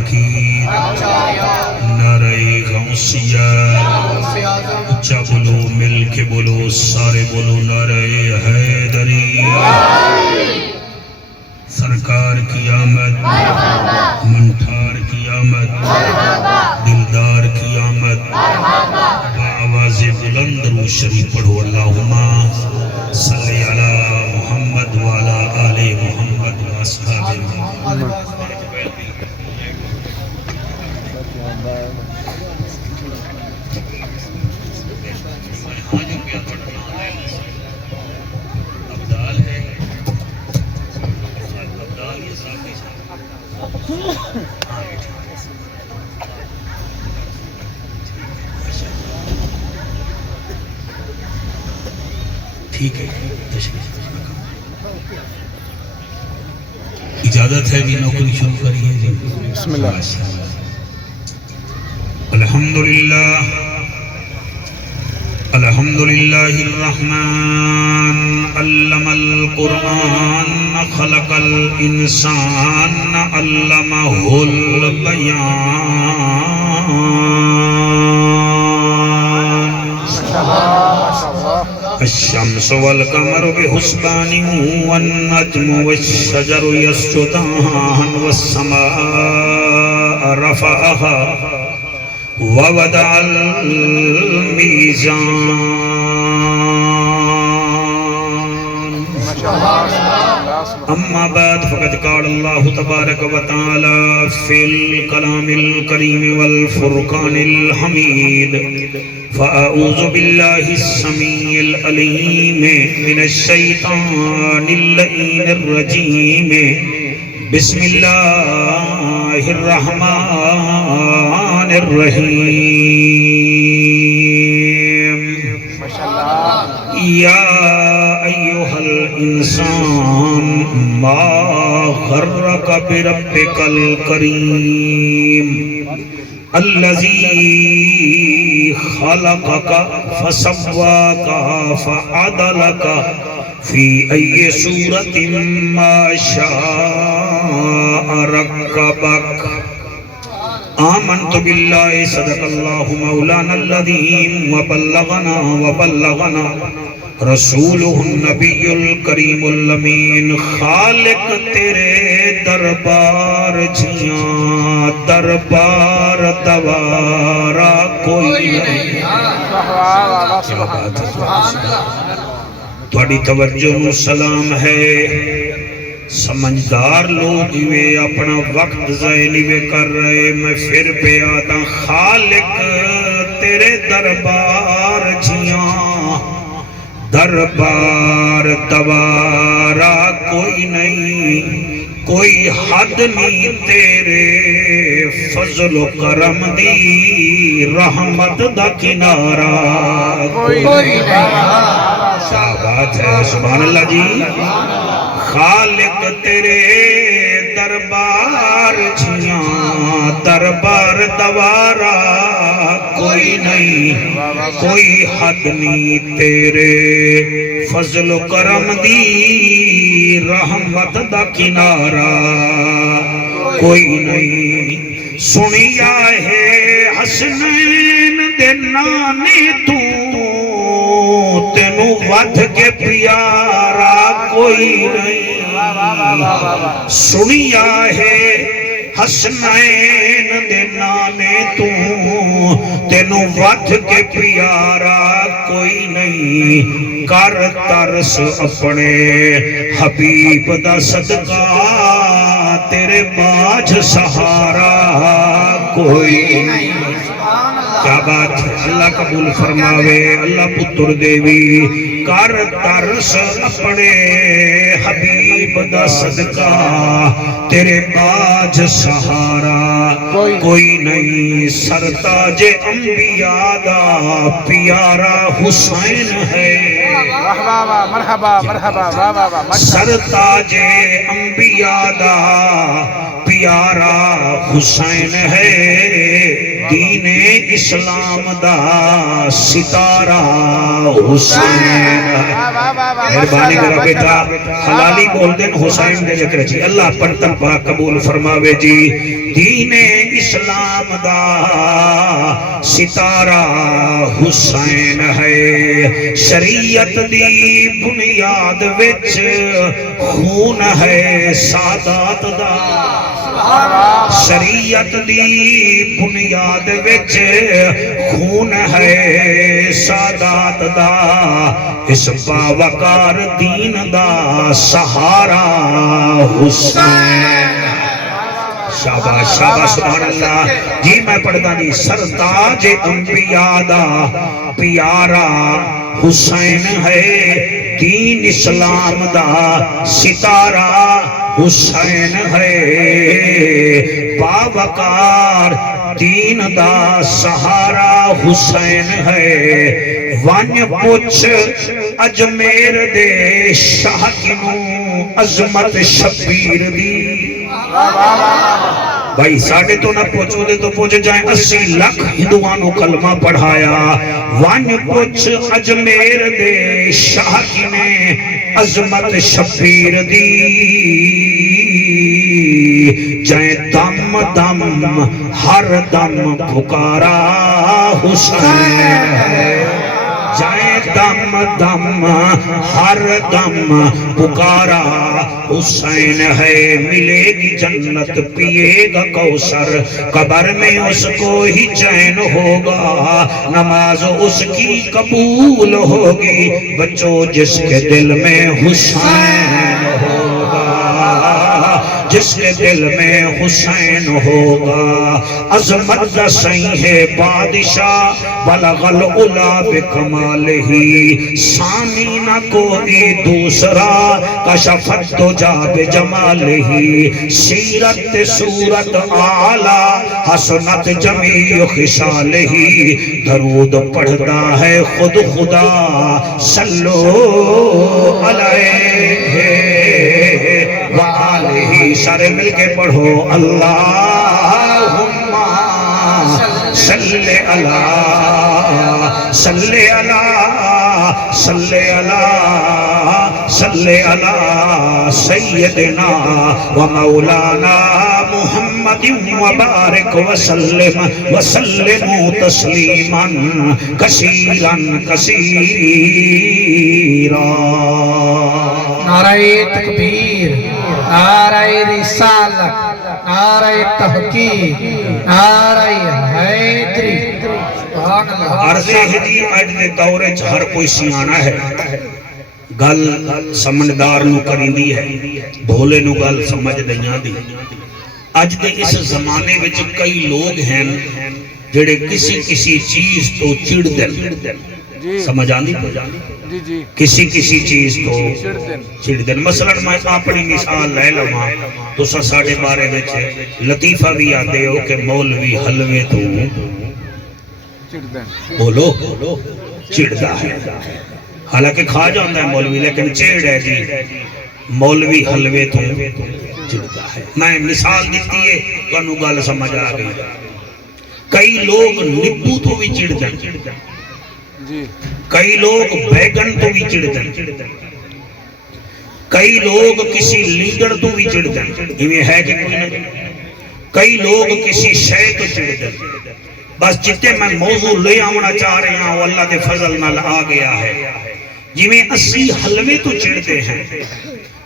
حقیر نعرہ غوثیہ اچھا بولو مل کے بولو سارے بولو نعرہ حیدری سرکار کی آمد منٹھار کی آمد دلدار کی آمد بآواز بلند رو شریف پڑھو اللہم صلی علی محمد وعلی آل محمد واصحاب محمد ٹھیک ہے اجازت ہے جی نوکری شروع کریے جی بسم اللہ الحمدللہ الحمدللہ الرحمن علم القرآن خلق الانسان علمہ البیان الشمس والقمر بحسبان والنجم والشجر يسجدان والسماء رفعها ووضع الميزان اما بعد فقد قال الله تبارك وتعالى في الكلام الكريم والفرقان الحميد فأعوذ بالله السميع العليم من الشيطان اللعين الرجيم بسم الله الرحمن الرحيم يا أيها الإنسان ما غرك بربك الكريم الذي خلقك فسواك فعدلك في أي صورة ما شاء ركبك آمنت بالله صدق الله مولانا العظيم وبلغنا رسوله النبی الکریم الامین خالق تیرے دربار جیاں دربار دوارا کوئی نہیں تھوڑی توجہ نو سلام ہے سمجھدار لوگ وے اپنا وقت ضائع نہیں کر رہے میں پھر پہ آتا خالق تیرے دربار جیاں دربار دوارا کوئی نہیں کوئی حد نہیں تیرے فضل و کرم دی رحمت دا کنارہ کوئی نہیں کیا بات ہے سبحان اللہ جی خالق تیرے دربار جیاں دربار دوارا کوئی نہیں کوئی حد نہیں تیرے فضل و کرم دی رحمت دا کنارہ کوئی نہیں سنیا ہے حسنین دے نانے تو تینو ودھ کے پیارا کوئی نہیں سنیا ہے حسنین دے نانے تو تینو ودھ کے پیارا کوئی نہیں کر ترس اپنے حبیب دا صدقہ تیرے باج سہارا کوئی نہیں کیا بات اللہ قبول فرماوے اللہ پتر دیوی کر ترس اپنے حبیب دا صدقہ تیرے باج سہارا کوئی نہیں سرتاج انبیاء دا پیارا حسین ہے مرحبا مرحبا سرتاج انبیاء دا پیارا حسین ہے دین اسلام دا ستارہ حسین مہربانی میرا بیٹا حلالی بول دیں حسین دے ذکر جی اللہ پر تنبا قبول فرماوے جی دین اسلام دا ستارہ حسین ہے شریعت دی بنیاد وچ خون ہے سادات دا شریعت دی بنیاد وچ خون ہے سادات دا اس باوقار دین دا سہارا حسین شاباش شاباش سبحان اللہ جی میں پڑھتا نہیں سرتاج انبیاء دا پیارا حسین ہے دین اسلام دا ستارہ حسین ہے باوقار دین دا سہارا حسین ہے ون پوچھ اجمیر دے شاہ کنوں عظمت شبیر دی بھائی ساڑھے تو نہ پوچھو دے تو پوچھ جائیں 80 لاکھ ہندوانوں کلمہ پڑھایا ون پوچھ اجمیر دے شاہ کنے عظمت شبیر دی جائیں دم دم ہر دم پکارا حسین ہے جائیں دم دم ہر دم پکارا حسین ہے ملے گی جنت پیے گا کوثر قبر میں اس کو ہی چین ہوگا نماز اس کی قبول ہوگی بچوں جس کے دل میں حسین ہوگا جس کے دل میں حسین ہوگا عظمت دا صحیح ہے بادشاہ بلغ العلا بکمالہی ثانی نہ کوئی دوسرا کشفت دجا بجمالہی سیرت صورت اعلیٰ حسنت جمیع خصالہی درود پڑھتا ہے خود خدا صلو علیہ وآلہ سارے مل کے پڑھو اللہم صلی علی صلی علی صلی علی صلی علی سیدنا و مولانا محمد وبارک وسلم وسلم تسلیما کثیرا کثیرا نعرہ تکبیر نعرہ رسالت نعرہ تحقیق نعرہ حیدری سبحان اللہ عرض ہے جی اج دے دور وچ ہر کوئی سیاںا ہے گل سمجھدار نو کریندی ہے بھولے نو گل سمجھ نہیں آندی اج دے اس زمانے وچ کئی لوگ ہیں جڑے کسی چیز تو چڑ دین سمجھ آندی کسی چیز تو چڑ دین مثلا میں اپنی مثال لے لواں تو ساڈے بارے وچ لطیفہ بھی آندے ہو کہ مولوی حلوے تو بولو چڑدا ہے حالانکہ کھا جاندہ ہے مولوی لیکن چڑ ہے جی مولوی حلوے تو چڑدا ہے میں مثال دیتی ہے تو انہوں گال سمجھ آ گئی کئی لوگ نبو تو بھی چڑ دیں کئی لوگ بیگن تو بھی چڑ دیں کئی لوگ کسی لیڈر تو بھی چڑ دیں یہ ہے کہ کوئی نہیں کئی لوگ کسی شے تو چڑ دیں بس جتے میں موضوع لے آمنا چاہ رہے ہیں وہ اللہ دے فضل نال آ گیا ہے جی میں 80 حلوے تو چڑھتے ہیں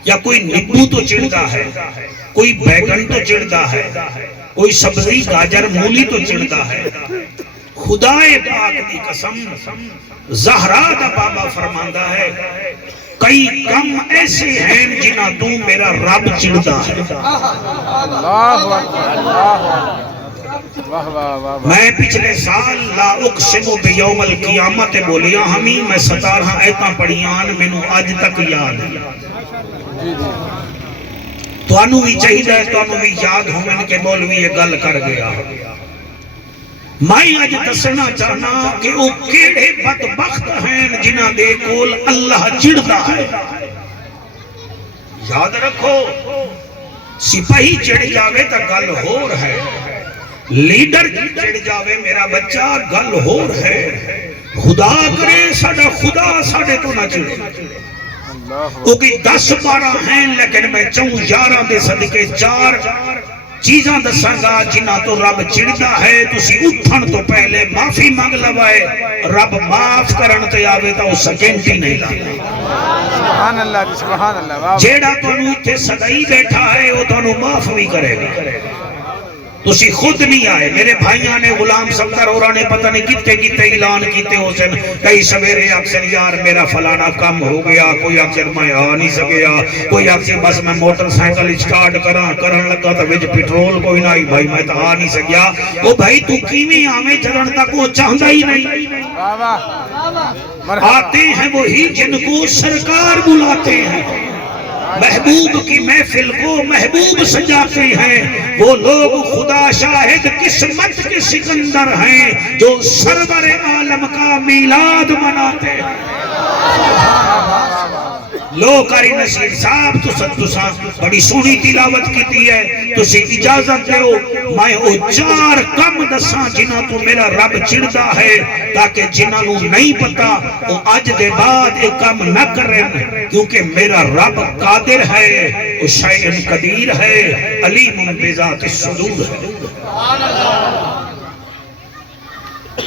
یا کوئی نبو تو چڑھتا ہے کوئی بیگن تو چڑھتا ہے کوئی سبزی گاجر مولی تو چڑھتا ہے خدا پاک دی قسم زہرا دا بابا فرماندہ ہے کئی کم ایسے ہیں جنہ تو میرا رب چڑھتا ہے میں پچھلے سال لا اقسم بیوم القیامت بولیا ہمیں میں 17 ایتاں پڑھیان مینوں آج تک یاد ہے تو انہوں بھی چاہیے تو انہوں بھی یاد ہومن کے مولوی یہ گل کر گیا میں آج دسنا چاہنا کہ وہ کیڑے بدبخت ہیں جنہ دے کول اللہ چڑھتا ہے یاد رکھو سپاہی چڑھ جاوے تا گل ہو رہا ہے لیڈر چڑ جاوے میرا بچہ گل ہو ہے خدا کرے ساڈا خدا ساڈے تو نہ چڑے وہ کی 10-12 ہیں لیکن میں چاہوں 11 دے صدقے 4 چیزاں دساں گا جنہاں تو رب چڑھدا ہے تسی اٹھن تو پہلے معافی مانگ لوائے رب معاف کرن تے آوے تا او سیکنڈ ہی نہیں لگدا سبحان اللہ سبحان اللہ جیڑا تانوں ایتھے سدائی بیٹھا ہے وہ تانوں معاف بھی کرے گا تسی خود نہیں آئے میرے بھائیاں نے غلام صفدر اور نے پتہ نہیں کتے اعلان کیتے ہو سن کئی سویرے اکثر یار میرا فلانا کم ہو گیا کوئی اکثر میں آ نہیں سکیا کوئی اکثر بس میں موٹر سائیکل سٹارٹ کرن لگا تو وچ پیٹرول کوئی نہ بھائی میں تو آ نہیں سکیا او بھائی تو کیویں آویں چلن تک وہ چاہندا ہی نہیں آتے ہیں وہی جن کو سرکار بلاتے ہیں محبوب کی محفل کو محبوب سجاتے ہیں وہ لوگ خدا شاہد قسمت کے سکندر ہیں جو سرور عالم کا میلاد مناتے ہیں لو کاری نصیر صاحب تساں بڑی سونی تلاوت کیتی ہے تسی اجازت دیو میں او 4 کم دساں جنہاں تو میرا رب چڑھدا ہے تاکہ جنہاں نو نہیں پتا وہ اج دے بعد ایک کام نہ کرن کیونکہ میرا رب قادر ہے وہ شیء قدیر ہے علیم بذات الصدور ہے سبحان اللہ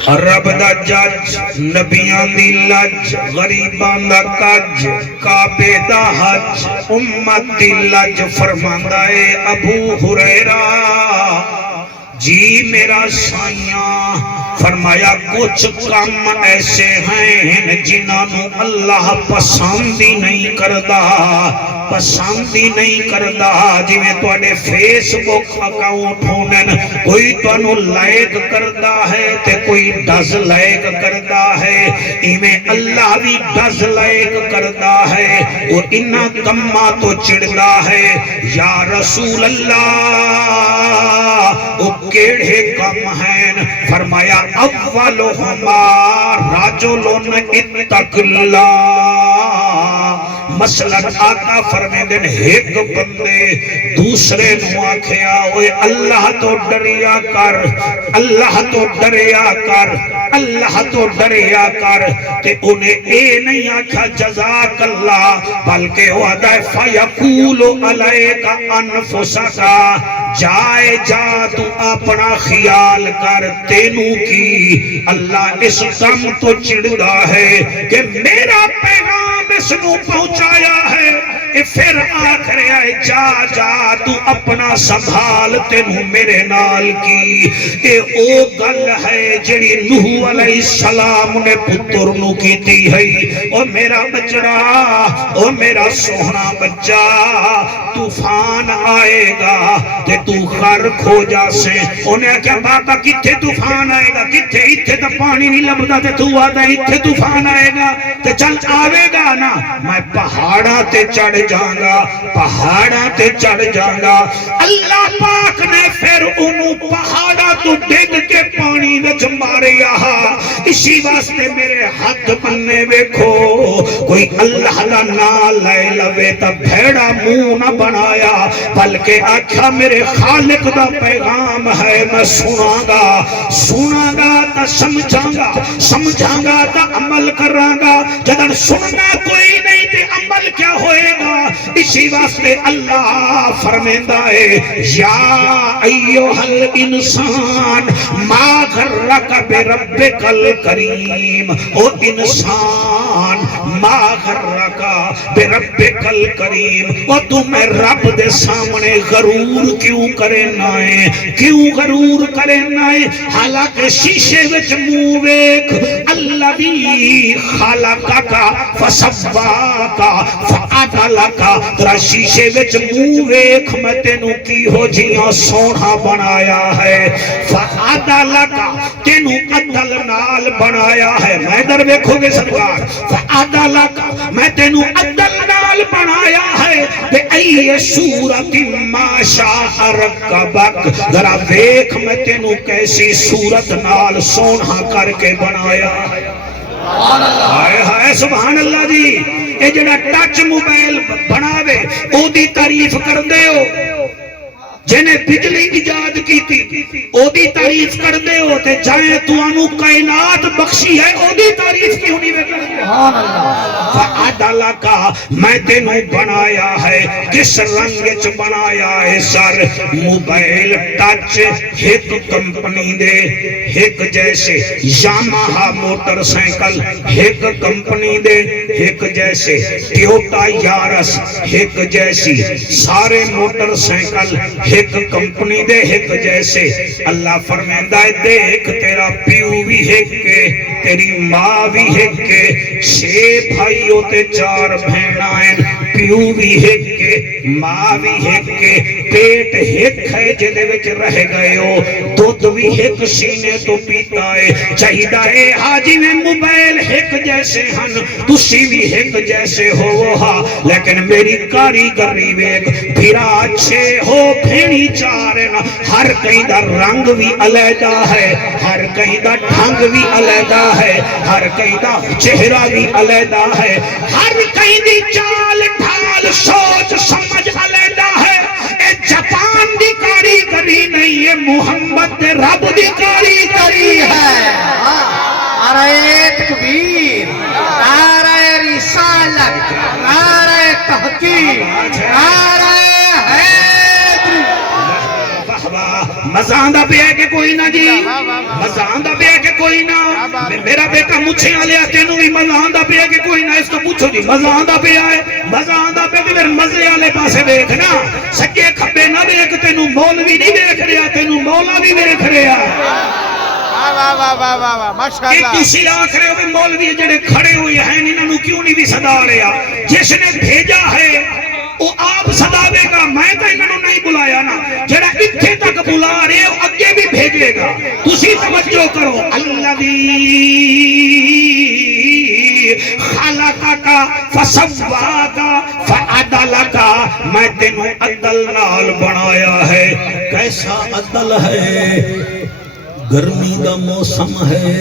رب دا جج نبیان دی لج غریبان دا کج کعبے دا حج امت دی لج فرماندا ہے ابو ہریرہ جی میرا سائیاں فرمایا کچھ کام ایسے ہیں جنہاں اللہ پسند ہی نہیں کردا پسند ہی نہیں کردا جی میں تواڈے فیس بک اکاؤنٹ ہونن کوئی تانوں لائک کردا ہے تے کوئی ڈز لائک کردا ہے ایویں اللہ بھی ڈز لائک کردا ہے اور انہاں کماں تو چڑھدا ہے یا رسول اللہ او کیڑے کم ہیں فرمایا اولہما رجل اتق اللہ مسلک آقا فرمے دن ایک بندے دوسرے نو آکھیا اوے اللہ تو ڈریا کر اللہ تو ڈریا کر اللہ تو ڈریا کر تے انہیں اے نہیں آکھا جزاک اللہ بلکہ وعدہ فیقول علیکا انفسکا جائے جا تو اپنا خیال کر تینوں کی اللہ اس کم تو چڑھدا ہے کہ میرا پیغام اس نو پہنچایا ہے پھر آخر آئے جا جا تو اپنا سنبھال تینوں میرے نال کی اے او گل ہے جڑی نوح علیہ السلام نے پتر نو کی تھی ہے او میرا بچڑا او میرا سوہنا بچہ طوفان آئے گا تے تو غرق ہو جا سے انہیں کیا بابا کتھے طوفان آئے گا کتھے اتھے تا پانی نہیں لبدا تے تو آدھا اتھے طوفان آئے گا تے چل آوے گا نا میں پہاڑا تے چڑھ جاؤں گا پہاڑا تے چڑھ جاؤں گا اللہ پاک نے پھر انہوں پہاڑا تو ڈگ کے پانی میں مارے یہاں اسی واسطے میرے حد بننے بیکھو کوئی اللہ دا نال لے لوے تا بھیڑا منہ نہ بنایا بلکہ آکھا میرے خالق دا پیغام ہے میں سنا گا تا سمجھاں گا تا عمل کراں گا جدن سننا کوئی نہیں تے عمل کیا ہوئے گا اسی واسطے اللہ فرمیندہ ہے یا ایوہ الانسان ما غرک بربک الکریم او انسان ما غرک بربک الکریم او تمہیں رب دے سامنے غرور کیوں کرنا ہے کیوں غرور کرنا ہے حالانکہ شیشے وچ منہ ویکھ اللہ بھی خالقہ فسواکا فعدلکا ترا شیشے وچ منہ ویکھ میں تینوں کی ہو جیاں سونا بنایا ہے فعدلکا تینوں عدل نال بنایا ہے میں در ویکھو گے سرکار فعدلکا میں تینوں عدل نال بنایا ہے بے ای صورت ما شاء رکبک ذرا ویکھ میں تینوں کیسی صورت نال سونا کر کے بنایا ہے ہائے ہائے سبحان اللہ جی اے جڑا ٹچ موبائل بناوے او دی تعریف کر دے ہو جنہیں بجلی ایجاد کی تھی او دی تعریف کر دے ہو تے جائیں تو انو کائنات بخشی ہے او دی تعریف کی ہونی میں کر دے سبحان اللہ فَعَدَلَ کا میں تینوں بنایا ہے کس رنگ چ بنایا ہے سر موبائل ٹچ ایک کمپنی دے ایک جیسے یاماہا موٹر سائیکل ایک کمپنی دے ایک جیسے ٹیوٹا یارس ایک جیسی سارے موٹر سائیکل ایک کمپنی دے ایک جیسے اللہ فرمیندہ ہے دیکھ تیرا پیو بھی ایک کے تیری ماں بھی ایک کے 6 بھائی ہوتے 4 بہنائیں پیو بھی ایک کے ماں بھی ایک کے پیٹ ایک ہے جدے وچ رہ گئے ہو دودھ بھی ایک سینے تو پیتا ہے چاہیدہ اے حاجی میں موبائل ایک جیسے ہن تسی بھی ایک جیسے ہو وہا لیکن میری کاریگری ویک پھرا اچھے ہو بھینی چارن ہر کہیں دا رنگ بھی علیحدہ ہے ہر کہیں دا ڈھنگ بھی علیحدہ ہے ہر کہیں دا چہرہ بھی علیحدہ ہے ہر کہیں دی چال ڈھال سوچ سمجھ علیحدہ ہے اے جاپان دی کاریگری نہیں ہے محمد دے رب دی کاریگری ہے نعرہ تکبیر نعرہ رسالت نعرہ تحقیق نعرہ حیدری مزان دا پہ ہے کہ کوئی نہ جی مزان دا پہ ہے کہ کوئی نہ میرا بیٹا مجھے آلیا تینوں بھی مزان دا پہ ہے کہ کوئی نہ اس کو پوچھو جی مزان دا پہ ہے مزان دا پہ کہ مزے آلے پاسے دیکھنا سکے کھبے نہ دیکھ تینوں مولوی نہیں دیکھ رہا تینوں مولا بھی دیکھ رہا ایک کسی آخرے ہوئے مولوی جڑے کھڑے ہوئے ہیں انہوں کیوں نہیں بھی صدا رہا جس نے بھیجا ہے وہ آپ صداوے گا میں تو انہوں نہیں بلایا نا جڑا اتھے تک بلا رہے ہو اگے بھی بھیجے گا تسی توجہ کرو الذی خلقکا فسواکا فعدلکا میں تینوں عدل نال بنایا ہے کیسا عدل ہے گرمی دا موسم ہے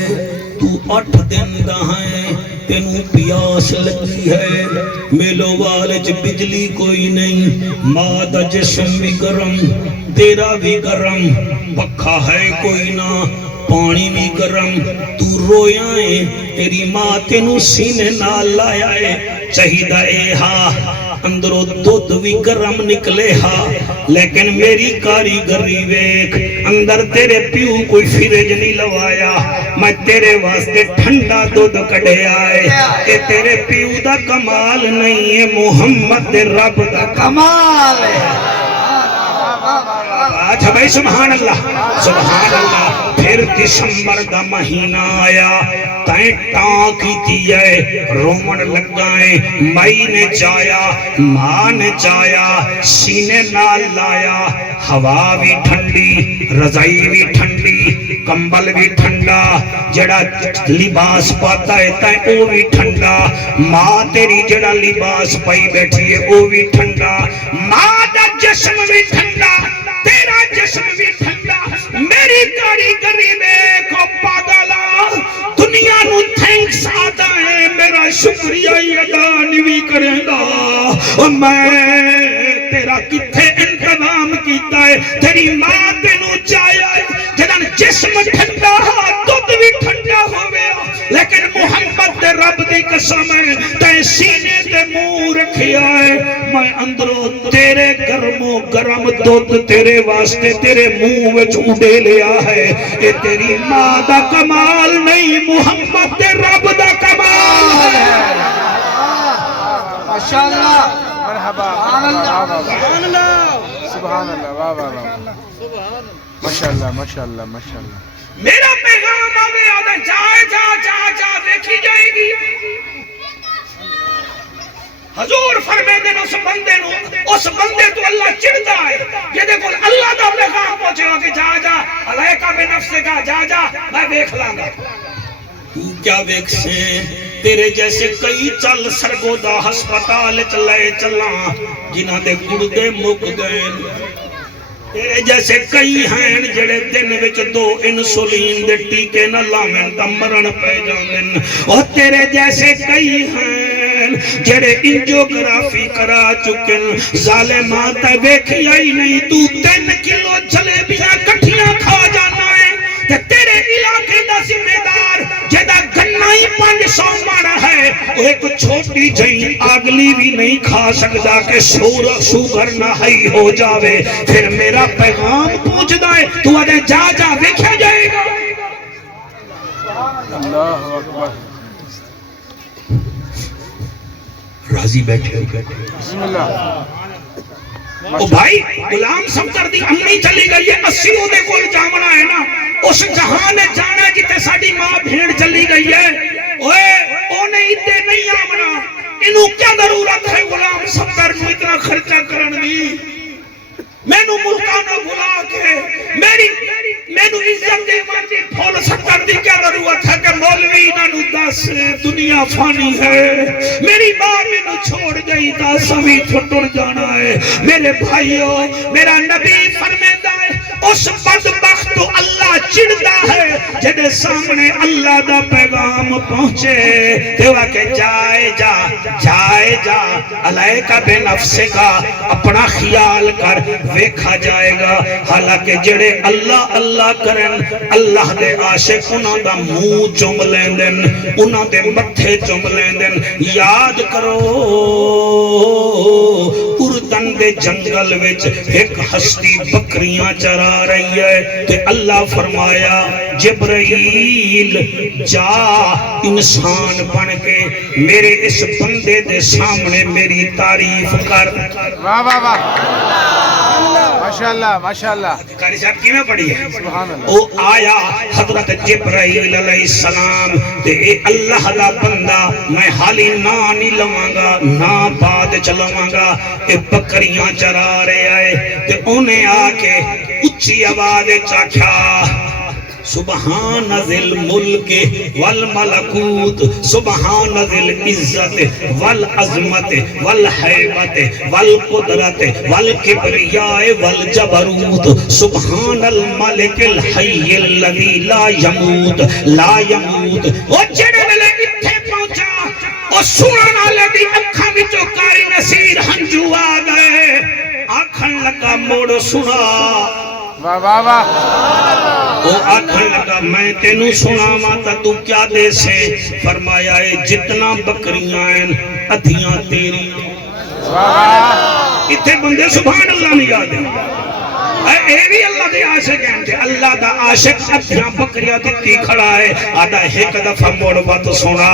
تو 8 دن دا ہے تینوں پیاس لگی ہے میلو والج بجلی کوئی نہیں ماں دا جسم بھی گرم تیرا بھی گرم پکھا ہے کوئی نہ پانی بھی گرم تو رویا ہے تیری ماں تینوں سینے نال لایا ہے چاہیدہ اے ہاں اندروں دودھ بھی گرم نکلے ہاں لیکن میری کاریگری ویکھ اندر تیرے پیو کوئی فریج نہیں لوایا میں تیرے واسطے ٹھنڈا دودھ کڑے آئے کہ تیرے پیو دا کمال نہیں ہے محمد دے رب دا کمال ہے اچھا بھائی سبحان اللہ پھر دسمبر دا مہینہ آیا تائیں ٹاں کی دیئے رومن لگائیں مائی نے چایا ماں نے چایا سینے نال لایا ہوا بھی ٹھنڈی رضائی بھی ٹھنڈی کمبل بھی ٹھنڈا جڑا لباس پاتا ہے تائیں او بھی ٹھنڈا ماں تیری جڑا لباس پائی بیٹھی ہے او بھی ٹھنڈا ماں دا جسم بھی ٹھنڈا تیرا جسم بھی ٹھنڈا میری کاریگری میں کو پاگلا دنیا نو تھینکس آتا ہے میرا شکریہ ادا نہیں کریں گا میں تیرا کتھے انتظام کیتا ہے تیری ماں تینوں چاہیا ہے جنہاں جسم ٹھنڈا دودھ بھی ٹھنڈا ہوئے لیکن محمد دے رب دی قسم ہے تے سینے تے منہ رکھیا ہے میں اندروں تیرے گرموں گرم دودھ تیرے واسطے تیرے منہ وچ اڈے لیا ہے یہ تیری ماں دا کمال نہیں محمد دے رب دا کمال ہے ماشاءاللہ مرحبا سبحان اللہ سبحان اللہ واہ واہ واہ ماشاءاللہ ماشاءاللہ ماشاءاللہ میرا پیغام آوے آدھا جا دیکھی جائے گی حضور فرمے دن اس بندے تو اللہ چڑھتا ہے یہ دیکھو اللہ دا پیغام پہنچے گا کہ جا علیکہ بے نفس کا جا میں دیکھ لاں تو کیا دیکھ سے تیرے جیسے کئی چل سرگودا ہسپتال چلے چلاں جنہاں دے گردے مک گئے تیرے جیسے کئی ہیں جڑے دن وچ 2 انسولین دے ٹیکے نہ لاویں تا مرن پے جاندن اور تیرے جیسے کئی ہیں جڑے انجیوگرافی کرا چکن ظالمان تے ویکھیا ہی نہیں تو 3 کلو جلیبیاں کٹھیاں کھا جانا ہے تے تیرے علاقے دا ذمہ دار جدا گنا ہی 500 مانا ہے وہ ایک چھوٹی جئی آگلی بھی نہیں کھا سکتا کہ شوگر نہ ہائی ہو جاوے پھر میرا پیغام پوچھدا ہے تو آدھے جا جا ویکھیا جائے گا اللہ اکبر راضی بیٹھے بسم اللہ او بھائی غلام سمتر دی امی چلی گئی ہے 80 دے کول جامنا ہے نا اس جہاں نے جانا جتے ساڑی ماں بھیڑ چلی گئی ہے اونے ادھے نہیں آمنا انہوں کیا ضرورت ہے غلام سمتر نو اتنا خرچہ کرن دی میں نو ملکانہ بھلا کے میں نو عزت دے مانتی پھول سکر دی کیا ضرورت ہے کہ مولوی نانو دس دنیا فانی ہے میری ماں میں نو چھوڑ گئی تا سوی چھٹر جانا ہے میرے بھائیوں میرا نبی فرمیدہ ہے اس بدبخت تو اللہ چڑھتا ہے جدے سامنے اللہ دا پیغام پہنچے دیوا کہ جائے جا علیہ کا بے نفس کا اپنا خیال کر ویکھا جائے گا حالانکہ جڑے اللہ اللہ کرن اللہ دے عاشق انہاں دا منہ چوم لیندن انہاں دے متھے چوم لیندن یاد کرو اردن دے جنگل وچ ایک ہستی بکریاں چرا رہی ہے کہ اللہ فرمایا جبرائیل جا انسان بن کے میرے اس بندے دے سامنے میری تعریف کر واہ واہ واہ ماشاءاللہ ماشاءاللہ قاری صاحب کی میں پڑھی ہے سبحان اللہ او آیا حضرت جبرائیل علیہ السلام تے اے اللہ دا بندہ میں حالی نہ نہیں لواں گا نہ بعد چلاواں گا اے بکریاں چرا رہے آئے تے انہیں آ کے اچھی آواز چاکھا سبحان ذی الملک والملکوت سبحان ذی العزت والعظمت والحیبت والقدرت والکبریاء والجبروت سبحان الملک الحی الذی لا یموت وہ جڑے ملے اتھے پہنچا اور سنانا لگی اکھاں وچوں کاری نصیر ہنجو آ گئے آنکھن لگا موڑ سنا واہ واہ واہ وہ آنکھن لگا میں تینوں سنا ماتا تو کیا دے سے فرمایا ہے جتنا بکریاں ہیں ادھیاں تیری اتھے بندے سبحان اللہ نہیں یاد ہے اے بھی اللہ دے عاشق ہیں کہ اللہ دا عاشق ادھیاں بکریاں دیتی کھڑا ہے آدھا ایک دفعہ موڑ بات سنا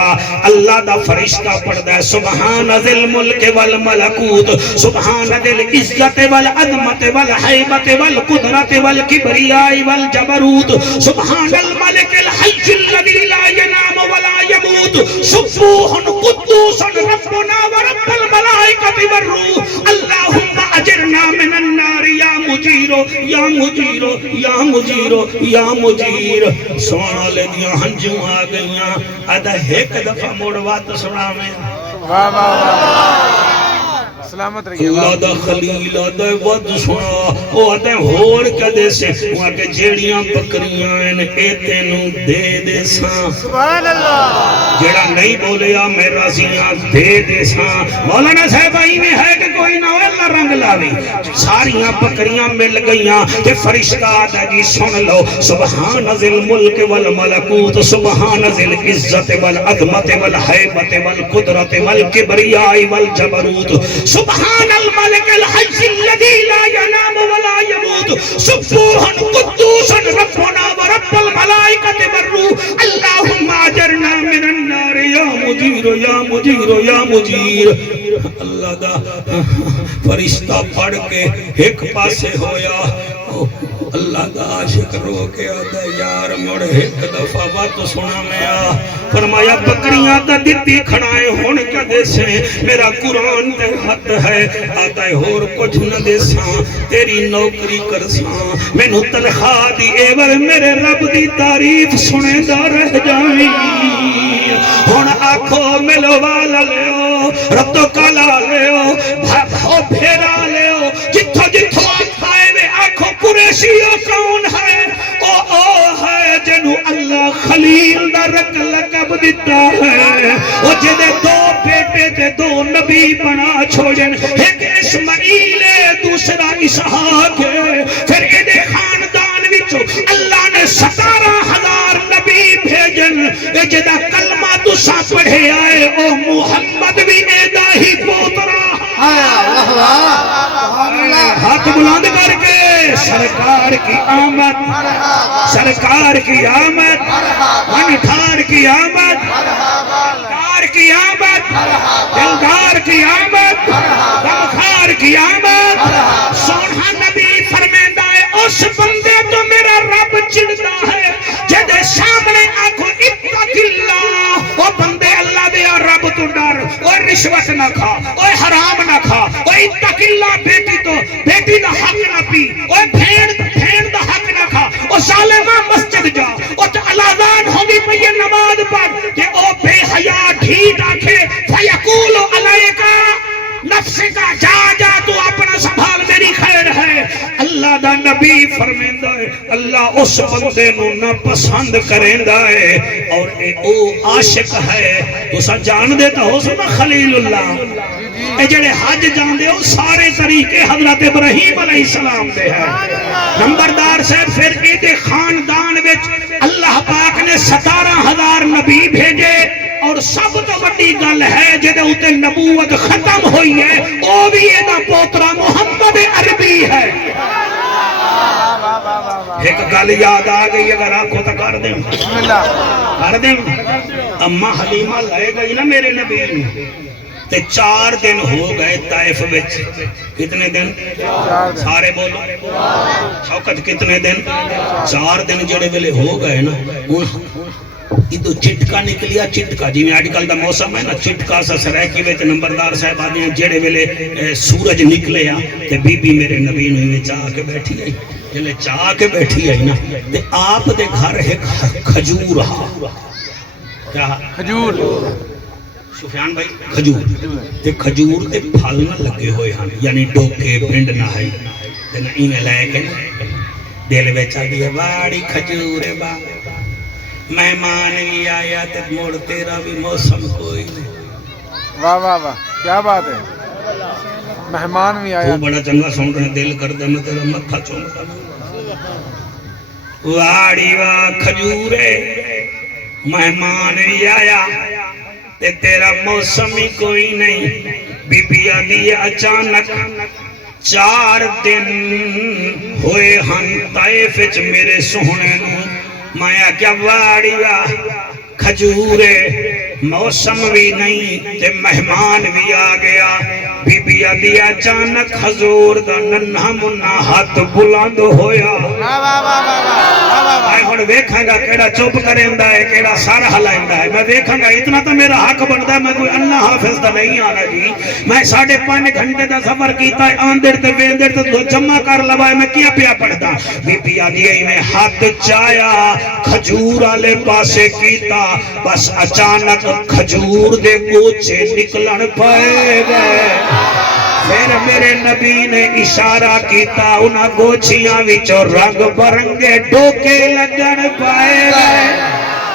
اللہ دا فرشتہ پڑھدا ہے سبحان ذی الملک والملکوت سبحان ذی العزت والعظمت والحیبت والقدرت والکبریاء والجبروت سبحان الملک الحی الذی لا ینام ولا یموت سبوح قدوس ربنا ورب الملائکۃ والروح اللہم اجرنا من النار یا مجیرو یا مجیرو یا مجیرو یا مجیر سونا لے دیا ہنجوں آ گئیاں آدھا ایک دفعہ موڑوات سنا میں واہ واہ واہ سلامت رہیے اللہ دا خلیل آدھا ود سنا وہ آدھا ہور کدے سے وہاں کے جیڑیاں بکریاں ہیں اے تینوں دے ساں سبحان اللہ جیڑا نہیں بولیا میں رازیاں دے ساں مولانا صاحب آئی میں ہے کہ کوئی نہ اللہ رنگ لاوی ساریاں بکریاں مل گئیاں کہ فرشتہ آدھا جی سن لو سبحان ذی الملک والملکوت سبحان ذی العزت والعظمت والحیبت والقدرت والکبریاء والجبروت سبحان الملک الحی الذی لا ینام ولا یموت سبوح قدوس ربنا ورب الملائکۃ والروح اللہم اجرنا من النار یا مجیر یا مجیر یا مجیر اللہ دا فرشتہ پڑھ کے ایک پاسے ہویا اللہ دا عاشق رو کے آدھا یار مڑ ایک دفعہ بات سنا میں آ فرمایا بکریاں دا دیتی کھڑائے ہون کا دے سے میرا قرآن تے حد ہے آدھا اور کچھ نہ دے ساں تیری نوکری کر ساں میں نو تنخواہ دی ایور میرے رب دی تعریف سنے دا رہ جائیں ہون آنکھو ملو والا لےو رب تو کالا لےو بھاؤ بھیرا لےو جتھو جتھو آئے میں آنکھو قریشیوں کون ہے او ہے جنو اللہ خلیل دا لقب دیتا ہے، وہ جدے دو بیٹے تے دو نبی بنا چھوڑن، ایک اسماعیل ہے دوسرا اسحاق ہے، پھر ایدے خاندان وچوں اللہ نے 17,000 نبی بھیجن، اے جدہ کلمہ تسا پڑھے آئے او محمد بھی ایدہ ہی پوترا ہاتھ بلند کر کے سرکار کی آمد، سرکار کی آمد، انٹھار کی آمد، دلدار کی آمد، دلدار کی آمد، غمخار کی آمد۔ سونہا نبی فرمیندہ ہے اس بندے تو میرا رب چڑھتا ہے جدے سامنے آنکھو اتق اللہ، وہ بندے اللہ دیا رب تو ڈر، وہ رشوت نہ کھا، وہ حرام نہ کھا، وہ اتق اللہ بیٹی دا حق نہ پی، وہ بھین دا حق نہ کھا، وہ ظالمہ مسجد جا، وہ الاذان ہوگی پہ نماز پڑھ کہ او بے حیا ڈھیٹ آکھے فیقول علیکا نفس کا جا تو اپنا سنبھال میری خیر ہے۔ اللہ دا نبی فرمیندہ ہے اللہ اس بندے نو نہ پسند کریندہ ہے اور او عاشق ہے۔ تو سا جان دیتا ہو سنا خلیل اللہ، اے جڑے حج جان دے ہو سارے طریقے حضرت ابراہیم علیہ السلام دے ہیں۔ نمبردار صاحب پھر ایدے خاندان وچ اللہ پاک نے 17,000 نبی بھیجے، اور سب تو بڑی گل ہے جدے ہوتے نبوت ختم ہوئی ہے وہ بھی ایدہ پوترا محمد عربی ہے۔ ایک گل یاد آگئی اگر آپ کو تو کر دیں کر دیں، اممہ حلیمہ لائے گئی نا میرے نبی نے تے 4 دن ہو گئے طائف وچ، کتنے دن؟ سارے بولو شوکت کتنے دن؟ 4 دن جڑے ویلے ہو گئے نا ادو چٹکا نکلیا، چٹکا جی میں آج کل دا موسم ہے نا چٹکا سا سریکی ویچ نمبردار صاحب آدھے ہیں جڑے ویلے سورج نکلے تے بی بی میرے نبی نے میں چاہ کے بیٹھی آئی، جلے چاہ کے بیٹھی آئی نا تے آپ دے گھر ایک کھجور ہا، کیا کھجور سفیان بھائی کھجور تے کھجور تے پھل نہ لگے ہوئے ہاں یعنی ڈوکے پنڈ نہ ہے تے نہ ایمیں لائے کے دل بیچا دیا باری کھجور با مہمان بھی آیا تے موڑ تیرا بھی موسم کوئی نہیں۔ واہ واہ واہ کیا بات ہے، مہمان بھی آیا، وہ بڑا چنگا سن رہے دل کر دے میں تیرا متھا چونکا واڑی واہ کھجورے مہمان بھی آیا تے تیرا موسم ہی کوئی نہیں۔ بی بی آدھی اچانک 4 دن ہوئے ہن طائف وچ میرے سوہنے نو، مایا کیا واڑیا کھجورے موسم بھی نہیں تے مہمان بھی آ گیا۔ بی بی آدھی اچانک حضور دا ننہا منہ ہاتھ بلند ہویا، میں ہن ویکھاں گا کیڑا چپ کریندا ہے کیڑا سر ہلائندا ہے، میں ویکھاں گا اتنا تو میرا حق بندا ہے، میں کوئی اللہ حافظ دا نہیں آنا جی، میں 5.5 گھنٹے دا سفر کیتا ہے آندر تے ویندر تے جمع کر لوائے میں کیا پیا پڑھدا۔ بی بی آدھی میں ہاتھ چایا کھجور والے پاسے کیتا، بس اچانک کھجور دے گوچے نکلن پائے گئے، پھر میرے نبی نے اشارہ کیتا انہاں گوچیاں وچوں رنگ برنگے ڈوکے لگن پائے گئے۔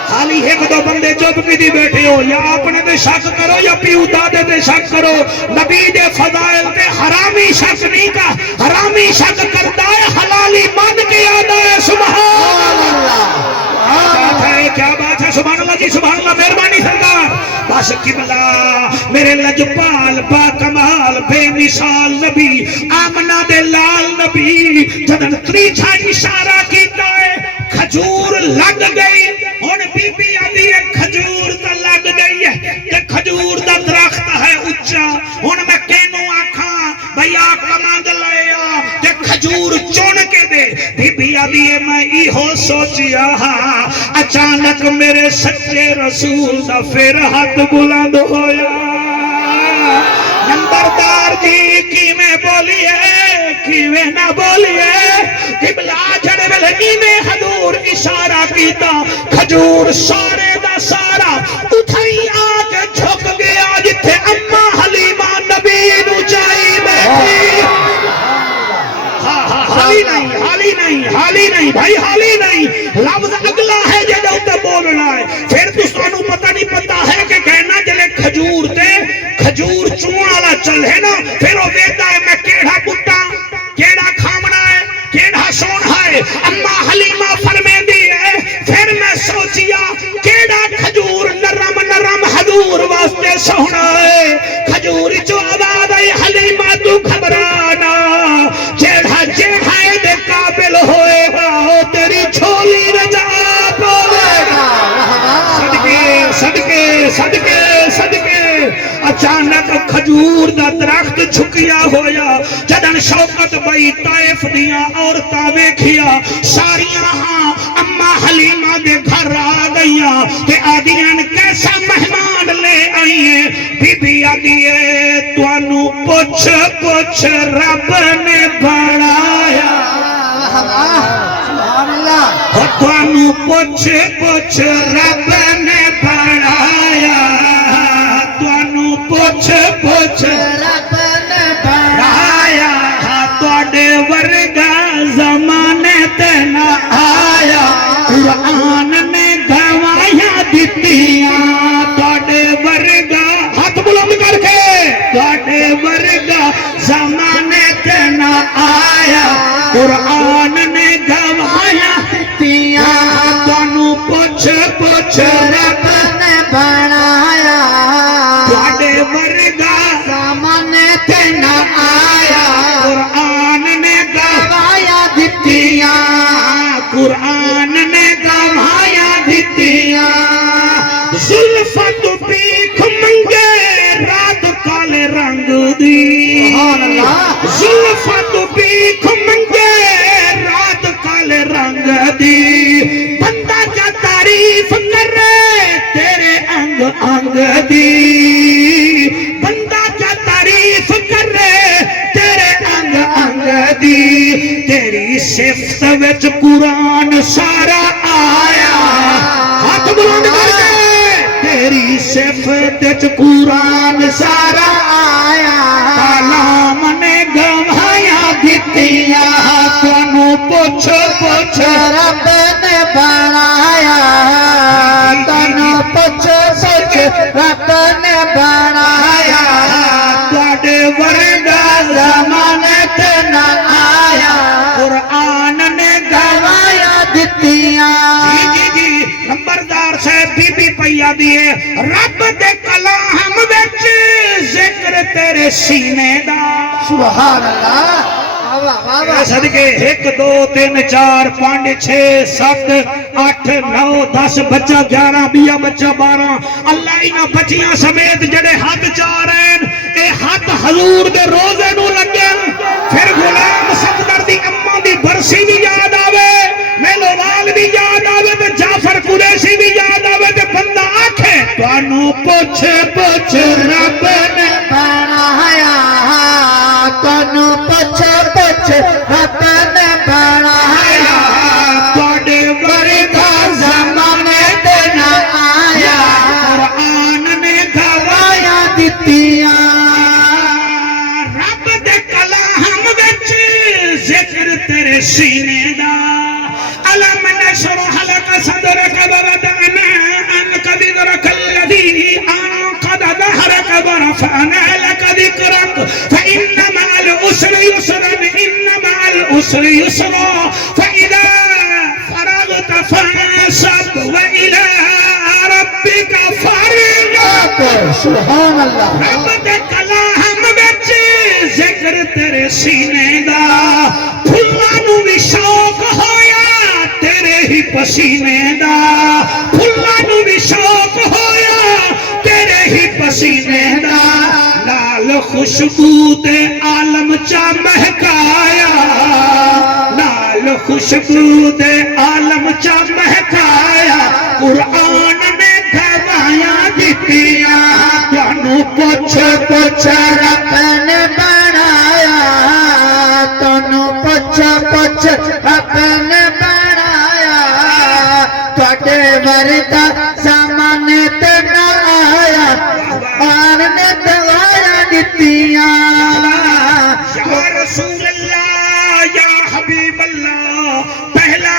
حالی ایک دو بندے چپ کی دی بیٹھے ہو، یا اپنے دے شک کرو یا پیو دادے دے شک کرو، نبی دے فضائل تے حرامی شک نہیں کا، حرامی شک کرتا ہے حلالی مان کے آدھا ہے سبحان اللہ۔ کیا بات ہے سبحان اللہ جی سبحان اللہ، مہربانی سرکار۔ بس قبلہ میرے لجپال با کمال بے مثال نبی آمنہ دے لال نبی جدن تریچھا اشارہ کیتا ہے کھجور لگ گئی، ہن بی بی آدھی ہے کھجور تا لگ گئی ہے کہ کھجور دا درخت ہے اچھا، ہن میں کینوں آکھاں بھئی آکھ کمانگ لے آ کہ کھجور چون کے دے۔ بی بی آدھی ہے میں ایہو سوچیا ہاں، اچانک میرے سچے رسول دا پھر ہاتھ بلند ہویا۔ نمبردار جی کیویں بولیے کیویں نہ بولیے، قبلہ جڑے ویلے ایویں حضور اشارہ کیتا کھجور سارے دا سارا اتھائی آ کے جھک گیا جتھے اماں حلیمہ نبی نو چائی بیٹھی۔ حالی نہیں بھائی حالی نہیں لفظ اگلا ہے جے تے بولنا ہے پھر تسانوں پتہ نہیں پتا ہے کہ کہنا جلے کھجور تے کھجور چون والا چل ہے نا پھر وہ ویدا ہے میں کیڑا بوٹا کیڑا کھامنا ہے کیڑا سونا ہے اما حلیمہ فرمیندی ہے پھر میں سوچیا کیڑا کھجور نرم نرم حضور واسطے سونا ہے کھجور جو آواز آئی حلیمہ تو گھبرانا جیڑا جیڑا دے قابل ہوئے گا تیری چھولی رجا بولے گا صدقے صدقے صدقے صدقے اچانک کھجور دا درخت جھکیا ہویا جدن شوکت بئی طائف دیا عورتاں ویکھیا ساریاں ہاں اما حلیمہ دے گھر آ گئیاں تے آدیاں کیسا مہمان لے آئیے بی بی آدیے توانو پوچھ پوچھ رب نے بڑھایا سبحان اللہ توانو پوچھ پوچھ رب نے بڑھایا توانو پوچھ پوچھ رب نے بڑھایا آیا توڑے ورگا زمانے تے نہ آیا قرآن نے گواہیاں دتیاں توڑے ورگا ہاتھ بلند کر کے توڑے ورگا زمانے تے نہ آیا قرآن نے گواہیاں دتیاں توانو پوچھ پوچھ رب نے بڑھایا توڑے ورگا سامنے تے نہ آیا قرآن نے گواہیاں دتیاں قرآن نے گواہیاں دتیاں زلفت بیک منگے رات کالے رنگ دی سبحان اللہ زلفت بیک منگے رات کالے رنگ دی بندہ کیا تعریف کرے تیرے انگ انگ دی بندہ کیا تعریف کرے تیرے انگ انگ دی تیری صفت وچ قرآن سارا آیا ہاتھ بلند کر کے تیری صفت وچ قرآن سارا آیا کلام نے گواہیاں دتیاں توانو پوچھ پوچھ رب نے بڑھایا تنو پوچھ پوچھ رب نے بڑھایا توڑے ورگا زمانے تے نہ آیا قرآن نے گواہیاں دتیاں جی نمبردار صاحب بی بی پیا دیے رب دے کلام وچ ذکر تیرے سینے دا سبحان اللہ واہ واہ واہ صدقے 1 2 3 4 5 6 7 8 9 10 بچہ 11 20 بچہ 12 اللہ انہاں بچیاں سمیت جڑے ہاتھ چا رہے اے ہاتھ حضور دے روزے نو لگن پھر غلام صفدر دی اماں دی برسی بھی یاد آوے میلوال بھی یاد آوے تے جعفر قریشی بھی یاد آوے تے بندہ آکھے توانو پوچھ پوچھ رب نے بڑھایا تنو پوچھ پوچھ رب نے بڑھایا توڑے ورگا زمانے تے نہ آیا قرآن نے گواہیاں دتیاں رب دے کلام وچ ذکر تیرے سینے دا علم نشرح لك صدرك ووضعنا عنك وزرك الذي أنقض ظهرك ورفعنا لك ذكرك فإن مع العسر يسرا إن مع العسر يسرا فإذا فرغت فانصب وإلى ربك فارغب سبحان اللہ رب دے کلام وچ ذکر تیرے سینے دا پھلاں نوں وی شوق ہویا تیرے ہی پسینے دا پھلاں نوں وی شوق ہویا تیرے ہی پسینے دا لال خوشبو تے عالم چا مہکایا لال خوشبو تے عالم چا مہکایا قرآن نے گواہیاں دتیاں توانو پوچھ پوچھ رب نے بڑھایا تنو پوچھ پوچھ رب نے بڑھایا تواڈے ورگا زمانے تے نہ آیا قرآن نے گواہیاں دتیاں یا رسول اللہ یا حبیب اللہ پہلا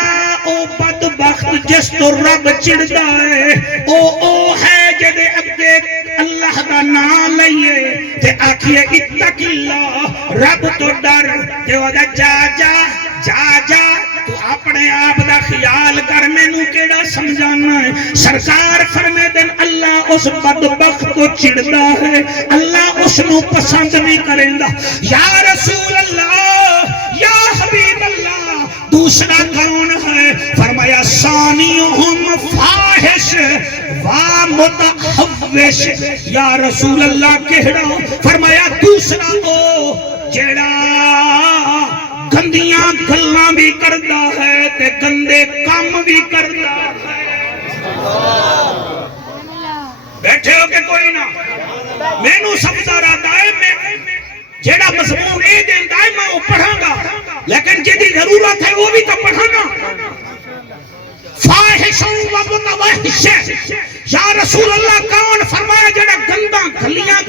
بخت جس تو رب چڑھدا ہے او ہے جدے اگے اللہ دا نام لئیے تے آکھیے اتق اللہ رب تو ڈر تے او دا جا جا جا جا تو اپنے آپ دا خیال کر مینوں کیڑا سمجھانا ہے سرکار فرمے دن اللہ اس بدبخت کو چڑھدا ہے اللہ اس نو پسند نہیں کریندا یا رسول اللہ یا حبیب اللہ دوسرا کون ہے فرمایا ثانیہم فاحش و متحوش یا رسول اللہ کہڑا فرمایا دوسرا او جیڑا گندیاں گلاں بھی کردا ہے تے گندے کام بھی کردا ہے بیٹھے ہو کہ کوئی نہ مینوں سمجھا رہا ہے میں جیڑا مضمون اے دیندا ہے میں وہ پڑھاں گا لیکن جدی ضرورت ہے وہ بھی تو پڑھانا فاحش و متوحش یا رسول اللہ کون فرمایا جڑا گندا گلیاں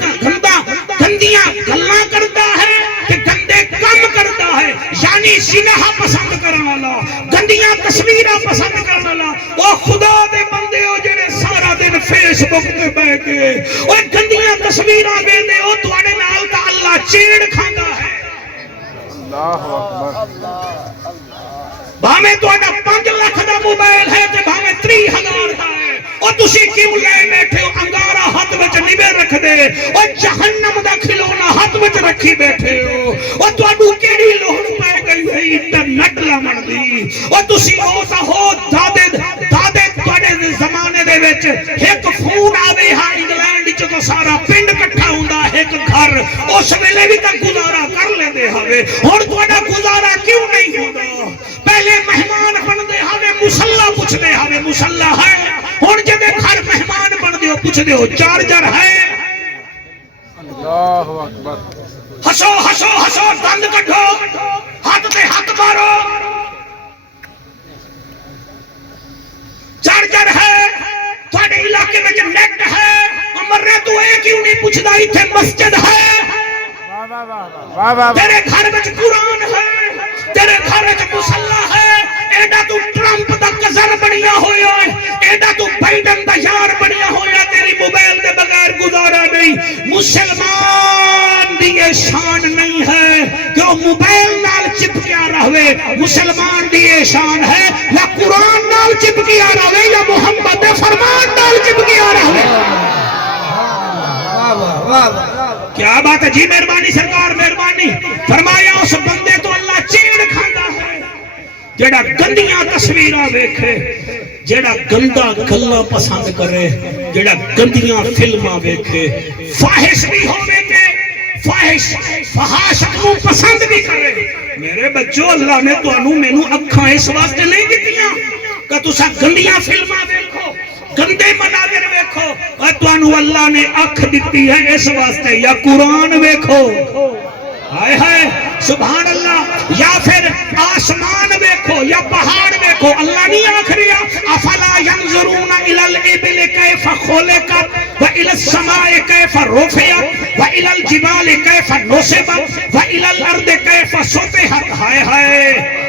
گندیاں گلاں کرتا ہے کہ گندے کام کرتا ہے یعنی زنا پسند کرنے والا گندیاں تصویراں پسند کرنے والا او خدا دے بندے ہو جڑے سارا دن فیس بک تے بیٹھ کے او گندیاں تصویراں ویندے ہو تواڈے نال تا اللہ چیڑ کھاندا ہے اللہ اکبر بھاویں تہاڈا 5 لاکھ دا موبائل ہے تے بھاویں 30,000 دا ہے او تسی کیوں لے بیٹھے ہو انگارا ہاتھ وچ نبے رکھ دے او جہنم دا کھلونا ہاتھ وچ رکھی بیٹھے ہو او تہاڈو کیڑی لوڑ پے گئی ہے انٹرنیٹ لاون دی او تسی او تا ہو دادے تہاڈے زمانے دے وچ ایک فون آوے ہا انگلینڈ وچ تو سارا پنڈ اکٹھا ہوندا ایک گھر اس ویلے بھی تے گزارا کر لیندے ہوے ہن تہاڈا گزارا کیوں نہیں ہوندا پہلے مہمان بندے ہوے مصلا پوچھدے ہوے مصلا ہے ہن جدے گھر مہمان بندے ہو پوچھدے ہو چارجر ہے اللہ اکبر ہسو ہسو ہسو دند کڈھو ہاتھ تے ہاتھ مارو چارجر ہے تھوڑے علاقے میں جو نیٹ ہے مرے تو اے کیوں نہیں پوچھدا ایتھے مسجد ہے تیرے گھر وچ قرآن ہے تیرے گھر وچ مصلی ہے ایڈا تو ٹرمپ دا کزن بنیا ہویا ہے ایڈا تو بائیڈن دا یار بنیا ہویا تیری موبائل دے بغیر گزارا نہیں مسلمان دی یہ شان نہیں ہے کہ وہ موبائل نال چپکیا رہے مسلمان دی یہ شان ہے یا قرآن نال چپکیا رہے یا محمد فرمان نال چپکیا رہے کیا بات ہے جی مہربانی سرکار مہربانی فرمایا اس بندے تو اللہ چیڑ کھاندا ہے جڑا گندیاں تصویراں ویکھے جڑا گندا گلاں پسند کرے جڑا گندیاں فلماں ویکھے فاحش بھی ہوے تے فحاشت کو پسند بھی کرے میرے بچوں اللہ نے تانوں مینوں اکھاں اس واسطے نہیں دتیاں کہ تساں گندیاں فلماں ویکھو گندے مناظر ویکھو اور تانوں اللہ نے اکھ دتی ہے اس واسطے یا قرآن ویکھو ہائے ہائے سبحان اللہ یا پھر آسمان ویکھو یا پہاڑ ویکھو اللہ نہیں آکھ رہا افلا ينظرون الى الابل كيف خلقت والى السماء كيف رفعت والى الجبال كيف نصبت والى الارض كيف سطحت ہائے ہائے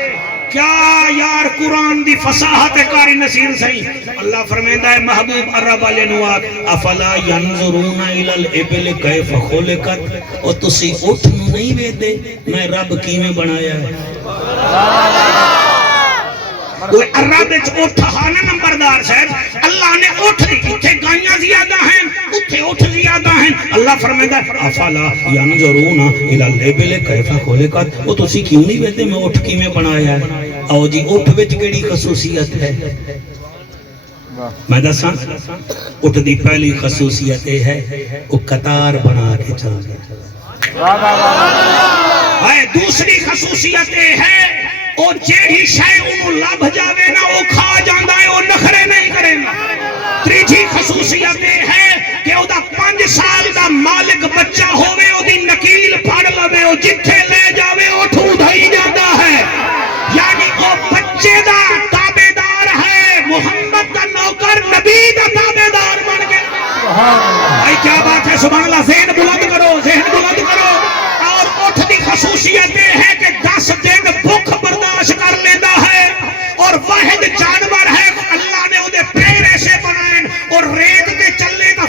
کیا یار قرآن دی فصاحت کاری نصیر صحیح اللہ فرمیندہ ہے محبوب عرب علیہ نوات افلا ینظرون الى الابل کیف خلقت اور تسی اٹھ نو نہیں ویدے میں رب کیویں بنایا ہے کوئی عرب وچ اٹھ ہانا نمبردار صاحب اللہ نے اٹھ دی اتھے گائیاں زیادہ ہیں اتھے اٹھ زیادہ ہیں اللہ فرمیندہ ہے افلا ینظرون الى الابل کیف خلقت وہ تسی کیوں نہیں ویدے میں اٹھ کیویں بنایا ہے آؤ جی اٹھ وچ کیڑی خصوصیت ہے میں دساں اٹھ دی پہلی خصوصیت یہ ہے وہ قطار بنا کے چل گیا دوسری خصوصیت یہ ہے وہ جیڑی شے انہوں لب جاوے نا وہ کھا جاندا ہے وہ نخرے نہیں کرے گا تیجی خصوصیت یہ ہے کہ وہ 5 سال دا مالک بچہ ہوئے وہ دی نکیل پھڑ لوے وہ جتھے لے جاوے وہ ٹھو دھائی جاتا ہے یعنی وہ بچے دا تابعدار ہے محمد دا نوکر نبی دا تابعدار بن گئے بھائی کیا بات ہے سبحان اللہ ذہن بلند کرو ذہن بلند کرو اور اٹھ دی خصوصیت یہ ہے کہ 10 دن بھوک برداشت کر لینا ہے اور واحد جانور ہے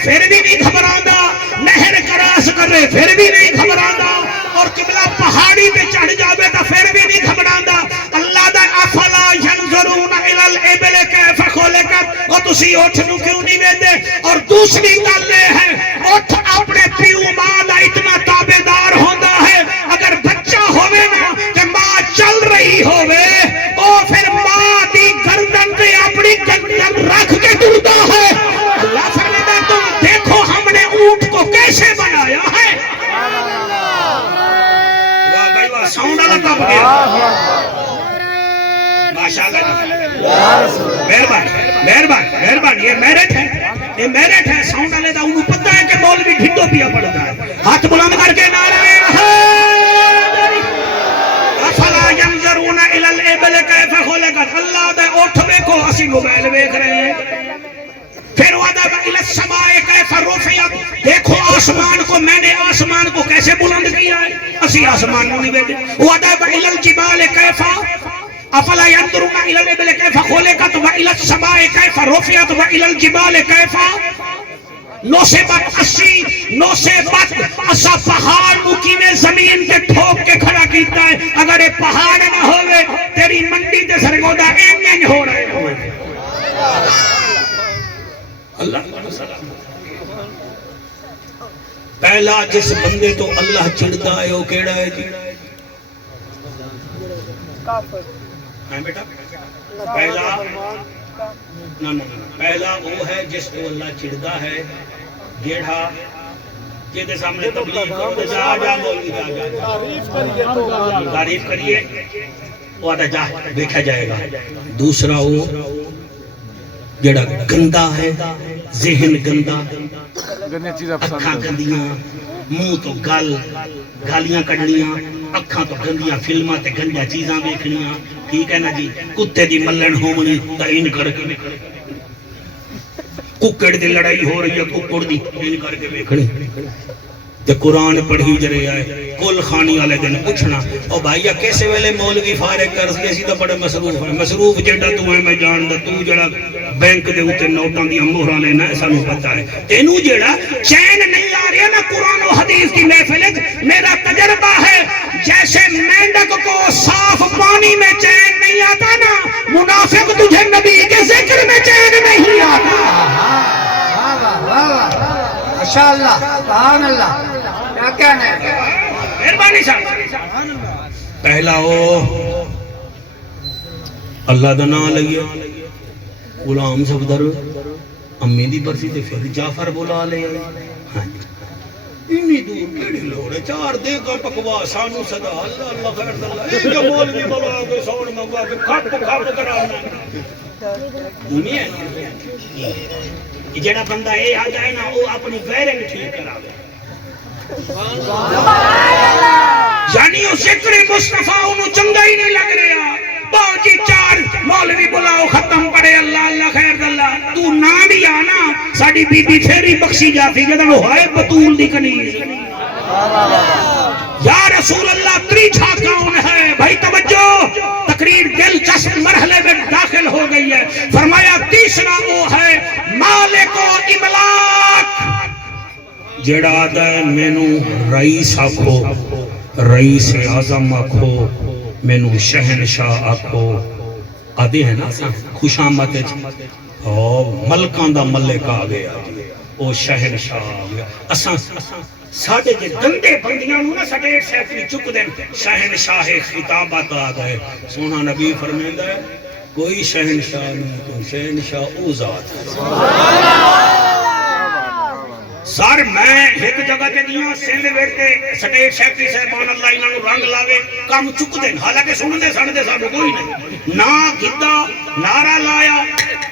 پھر بھی نہیں گھبراندا، نہر کراس کرے پھر بھی نہیں گھبراندا، اور قبلہ پہاڑی پہ چڑھ جاوے تو پھر بھی نہیں گھبراندا۔ اللہ دا افلا ینظرون الی الابل کیف خلقت، اور تسی اٹھ نو کیوں نہیں ویندے؟ اور دوسری گل یہ ہے اٹھ اپنے پیو ماں دا اتنا تابعدار ہوندا ہے، اگر بچہ ہوئے نا کہ ماں چل رہی ہوئے او پھر ماں دی گردن پہ اپنی گردن رکھ کے ٹرتا ہے۔ اللہ فرماتا تم دیکھو ہم نے اونٹ کو کیسے بنایا ہے۔ واہ بھائی واہ، ساؤنڈ والا کب گیا؟ ماشاءاللہ، مہربان، یہ میرٹ ہے، یہ میرٹ ہے۔ ساؤنڈ والے دا انہوں پتہ ہے کہ مولوی ڈھڈو پیا پڑتا ہے۔ ہاتھ بلند کر کے نعرہ افلا ینظرون الی الابل کیف خلقت، اللہ دے اٹھ دیکھو، اسی موبائل دیکھ رہے ہیں۔ پھر وعدہ الی السماء کیف رفعت، دیکھو آسمان کو، میں نے آسمان کو کیسے بلند کیا ہے، اسی آسمان کو نہیں بیٹھے۔ وعدہ الی الجبال کیف افلا ينظرون الى الابل كيف خلقت والى السماء كيف رفعت والى الجبال كيف نصبت، اسا پہاڑ کو کیویں زمین تے ٹھوک کے کھڑا کیتا ہے۔ اگر یہ پہاڑ نہ ہوئے تیری منڈی تے سرگودا این ہو رہے ہوئے۔ اللہ پہلا جس بندے تو اللہ چڑھتا ہے وہ کیڑا ہے جی؟ بیٹا پہلا وہ ہے جس کو اللہ چڑھتا ہے، جیڑا جیدے سامنے تبلیغ کرو جا جا مولوی جا تعریف کریے، وہ آتا جا دیکھا جائے گا۔ دوسرا وہ جیڑا گندا ہے، ذہن گندا، اکھاں گندیاں، منہ تو گالیاں کڑنیاں، اکھاں تو گندیاں فلماں تے گندیاں چیزاں دیکھنیاں، ٹھیک ہے نا جی۔ کتے دی ملن ہومنی تعین کر کے، ککڑ دی لڑائی ہو رہی ہے ککڑ دی تعین کر کے دیکھنی، تے قرآن پڑھی جرے آئے کل خانی والے دن پوچھنا او بھائیا کیسے ویلے مولوی فارغ کر سی، اسی تو بڑے مصروف ہیں۔ مصروف جیڑا تو ہے میں جاندا، تو جڑا بینک دے اوتے نوٹاں دی مہراں لینا ہے سانوں پتہ ہے۔ تینوں جیڑا چین نہیں آ رہا نا قرآن و حدیث کی محفل، میرا تجربہ ہے جیسے مینڈک کو صاف پانی میں چین نہیں آتا نا، منافق تجھے نبی کے ذکر میں چین نہیں آتا۔ ماشاءاللہ، سبحان اللہ، کیا کہنا ہے؟ مہربانی صاحب۔ پہلا وہ اللہ دا نام لگیا، غلام صفدر امی دی برسی تے پھر جعفر بلا لے آئے۔ انی دور کیڑی لوڑ ہے، چار دے کا پکوا سانو صدا اللہ اللہ خیر اللہ، ایک جو مولوی بلا کے سون منگوا کے کھپ کرانا دنیا ہے۔ جڑا بندہ یہ آ جائے نا وہ اپنی ویرنگ ٹھیک کرا دے، یعنی وہ ذکر مصطفیٰ انہوں چنگا ہی نہیں لگ رہا۔ باجی چار مولوی بلاؤ ختم کرے اللہ اللہ خیر اللہ، تو نہ بھی آنا ساڑی بی بی پھیری بخشی جاتی جدن وہ ہے بطول دی کنیز۔ یا رسول اللہ تریچھا کون ہے؟ بھائی توجہ، تقریر دلچسپ مرحلے میں داخل ہو گئی ہے۔ فرمایا تیسرا وہ ہے مالک و املاک، جڑا آدھا ہے مینو رئیس آکھو، رئیس اعظم آکھو، مینو شہنشاہ آکھو، آدھے ہیں نا خوش آمد ملکان دا ملک آ گیا، او شہنشاہ آ گیا۔ اساں ساڑھے جے گندے بندیاں نو نا سٹیٹ سیکٹری چک دیں شہنشاہ خطابات آ گئے۔ سونا نبی فرمیندہ ہے کوئی شہنشاہ نہیں، کوئی شہنشاہ او ذات ہے۔ سر میں ایک جگہ تے دیاں سندھ بیٹھتے سٹیٹ سیکٹری صاحبان اللہ انہوں نے رنگ لاوے کام چک دیں، حالانکہ سننے ساڑھے ساڑھے کوئی نہیں، نا گھدہ نعرہ لایا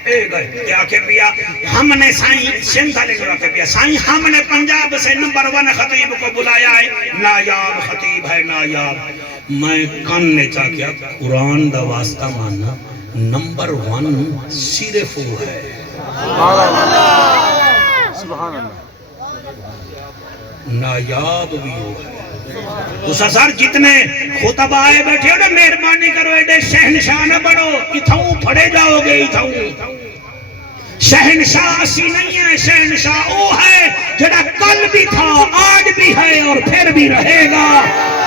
اے گئے تے آکے پیا ہم نے سائیں سندھ والے کو آکے پیا سائیں ہم نے پنجاب سے نمبر 1 خطیب کو بلایا ہے، نایاب خطیب ہے نایاب۔ میں کان نے چاہ کیا قرآن دا واسطہ ماننا نمبر 1 صرف وہ ہے۔ سبحان اللہ، نایاب بھی ہو ہے۔ تو سر جتنے خطبہ آئے بیٹھے ہو نا مہربانی کرو ایڈے شہنشاہ نہ بڑھو، اتھاؤں پھڑے جاؤ گے اتھاؤں۔ شہنشاہ اسی نہیں ہے، شہنشاہ وہ ہے جڑا کل بھی تھا، آج بھی ہے اور پھر بھی رہے گا،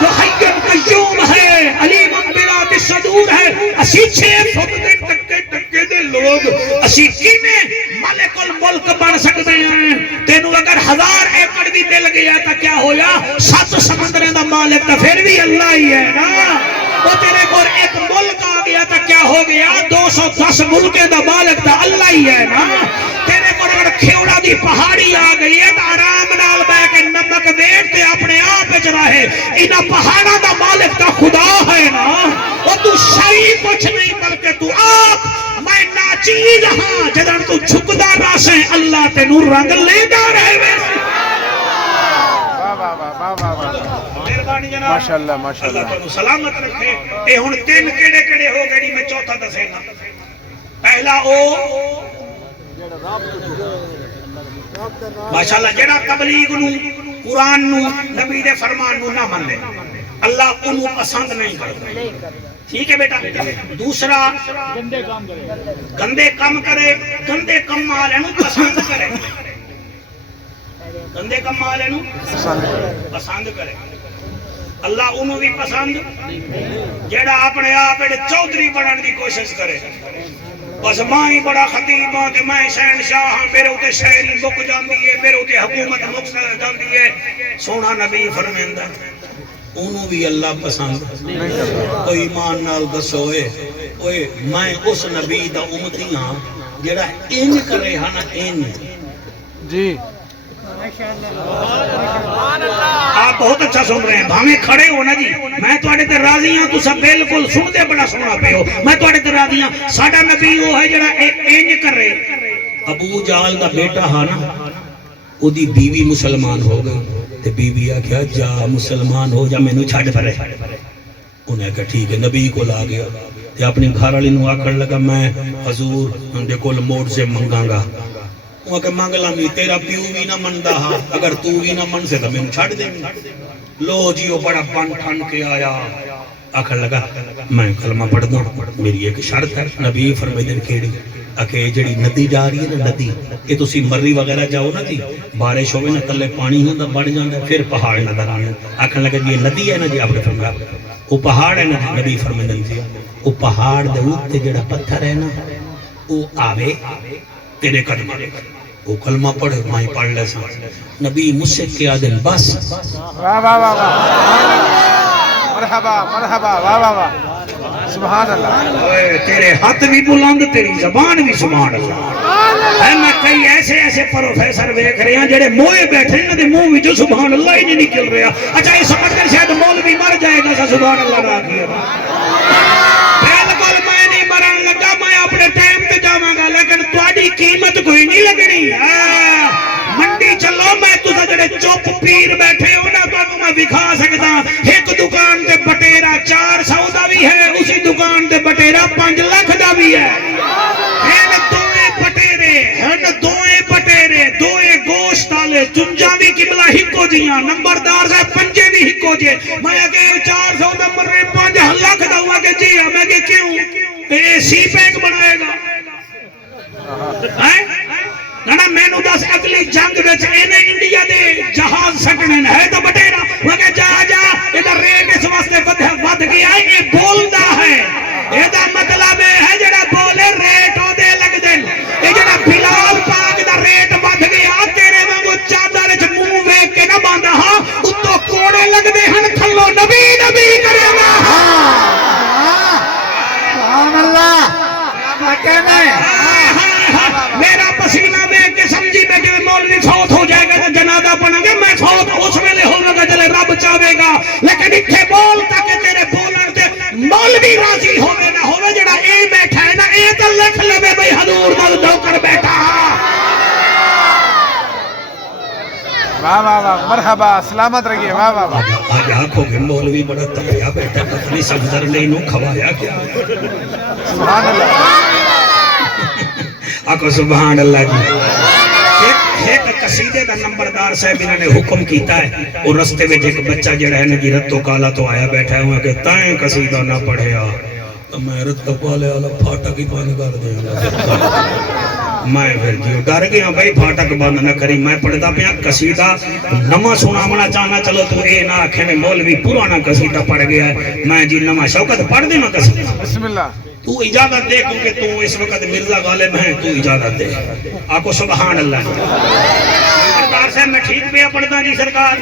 جو حی قیوم ہے، علیم بذات الصدور ہے۔ اسی 6 فٹ دے ٹکے دے لوگ اسی کیویں مالک الملک بن سکتے ہیں؟ تینوں اگر 1000 ایکڑ بھی مل گیا تو کیا ہویا؟ 7 سمندریں دا مالک تو پھر بھی اللہ ہی ہے نا۔ وہ تیرے کو ایک ملک آ گیا تو کیا ہو گیا؟ 210 ملکیں دا مالک تو اللہ ہی ہے نا۔ تیرے کو اگر کھیوڑا دی پہاڑی آ گئی ہے تو آرام نال بیٹھ کے نمک ویٹ تے اپنے آپ وچ رہے، انہاں پہاڑاں دا مالک تو خدا ہے نا۔ وہ تو شئی کچھ نہیں بلکہ تو آپ میں ناچیز ہاں، جدن تو جھکدا راسیں اللہ تینوں رنگ لیدا رہے ویسے۔ ماشاءاللہ ماشاءاللہ، اللہ تعالیٰ سلامت رکھے۔ اے ہن 3 کیڑے کیڑے ہو گئے، میں چوتھا دسے نا۔ پہلا او ماشاءاللہ جڑا تبلیغ نو، قرآن نو، نبی دے فرمان نو نہ من لے، اللہ انہوں پسند نہیں کرتا، ٹھیک ہے بیٹا۔ دوسرا گندے کام کرے، گندے کام والے نو پسند کرے، گندے کام والے نو پسند کرے، اللہ انہوں بھی پسند۔ جیڑا اپنے آپ چودھری بننے دی کوشش کرے، بس ماں ہی بڑا خطیب ہاں کہ میں شہنشاہ ہاں، میرے اوتے شہری مک جاندی ہے، میرے اوتے حکومت مک جاندی ہے، سونا نبی فرمیندا انہوں بھی اللہ پسند۔ کوئی ایمان نال دسو اوے میں اس نبی دا امتی ہاں جیڑا این کرے ہاں نا، این جی آپ بہت اچھا سن رہے ہیں، بھاویں کھڑے ہو نا جی، میں تواڈے تے راضی ہاں، تساں بالکل سن دے بڑا سونا پے ہو، میں تواڈے تے راضی ہاں۔ ساڈا نبی وہ ہے جڑا انج کرے۔ ابو جہل دا بیٹا ہا نا، او دی بیوی مسلمان ہو گئی تے بیوی آکھیا جا مسلمان ہو جا، مینوں چھڈ پرے۔ انہیں کہا ٹھیک ہے، نبی کو لا گیا تے اپنی گھر والی نوں آکھن لگا میں حضور دے کول موڑ سے منگاں گا۔ وہ کہ مانگ لامی، تیرا پیو بھی نہ مندا ہا، اگر تو بھی نہ من سے تو میں چھڑ دیں۔ لو جی وہ بڑا بن ٹھن کے آیا، آخر لگا میں کلمہ پڑھ دوں، میری ایک شرط ہے۔ نبی فرمائے دن کیڑی؟ آکھے جڑی ندی جا رہی ہے نا، ندی یہ تسی مری وغیرہ جاؤ نا جی، بارش ہوئے نا تلے پانی ہوندا بڑھ جاندا، پھر پہاڑ نظر آنے۔ آخر لگا جی یہ ندی ہے نا جی، آپ نے فرمایا وہ پہاڑ ہے نا۔ نبی فرمائے دن جی وہ پہاڑ دے اوتے جڑا پتھر ہے نا، وہ آوے تیرے قدم آوے، وہ کلمہ پڑھے، مائیں پڑھ لے سا۔ نبی مجھ سے کیا دن بس واہ واہ واہ واہ، مرحبا مرحبا، واہ واہ واہ، سبحان اللہ۔ تیرے ہاتھ بھی بلند، تیری زبان بھی سبحان اللہ ہے۔ میں کئی ایسے پروفیسر دیکھ رہے ہیں جڑے موئے بیٹھے ہیں تے منہ وچوں سبحان اللہ ہی نہیں نکل رہا۔ اچھا یہ سمجھ کر شاید مولوی مر جائے گا سا سبحان اللہ نہ کیا۔ بالکل میں نہیں مرن لگا، میں اپنے ٹائم تے جاواں گا، لیکن تہاڈی قیمت کوئی نہیں لگنی۔ منڈی چلو، میں تساں جڑے چپ پیر بیٹھے ہو نا، تانوں میں دکھا سکدا ایک دکان تے بٹیرا 400 دا بھی ہے، اسی دکان تے بٹیرا 5 لاکھ دا بھی ہے۔ دوئے بٹیرے دوئے گوشت والے، چنجاں بھی قبلہ ہکو جیاں، نمبردار صاحب پنجے بھی ہکو جے۔ میں کہ 400 نمبر 5 لاکھ دا ہوا کہ جی ہاں، میں کہ کیوں؟ اے سی پیک بنائے گا نا، میں نو دس اگلی جنگ وچ اینے انڈیا دے جہاز سٹنے ہے تو بٹیرا وہ کہ جا جا، ادھر ریٹ اس واسطے ود گیا ہے، یہ بولدا ہے، یہ مطلب ہے جڑا بولے ریٹ او دے لگ دے۔ یہ جڑا بلال پاک دا ریٹ ود گیا، تیرے وانگو چادر وچ منہ ویکھ کے نہ باندا ہاں، اتوں کوڑے لگ دے ہن، تھلو نبی نبی کرے گا۔ سبحان اللہ، کیا کہنا ہے؟ میرا پسینہ دیکھ کے سمجھی میں کہ مولوی فوت ہو جائے گا تو جنازہ پڑھیں گے، میں فوت اس ویلے ہوگا جلے رب چاہے گا، لیکن اتنے بول تاکہ تیرے بولن تے مولوی راضی ہوئے نہ ہوئے، جڑا اے بیٹھا ہے نا، اے تو لکھ لے بھئی حضور دا نوکر بیٹھا۔ واہ واہ واہ، مرحبا، سلامت رہیے، واہ واہ واہ۔ آج آنکھوں کے مولوی بڑا تکیا بیٹھا، پتنی سمجھر نہیں نو کھوایا کیا؟ سبحان اللہ، آکھو سبحان اللہ جی۔ ایک قصیدے دا نمبردار صاحب انہوں نے حکم کیتا ہے، اور رستے میں ایک بچہ جڑا ہے نا جی رتو کالا تو آیا بیٹھا ہے، کہ تائیں قصیدہ نہ پڑھے آ تو میں رتو کالے والا پھاٹا کی پانی کر دیں گا۔ میں پھر جیو ڈر گیا بھائی پھاٹک بند نہ کری میں پڑھتا پیا قصیدہ نما سناونا چاہنا چلو تو اے نہ آکھے میں مولوی پرانا قصیدہ پڑھ گیا ہے میں جی نما شوکت پڑھ دے میں قصیدہ بسم اللہ تو اجازت دے کیونکہ تو اس وقت مرزا غالب ہیں تو اجازت دے آکو سبحان اللہ سرکار صاحب میں ٹھیک پہ پڑھتا جی سرکار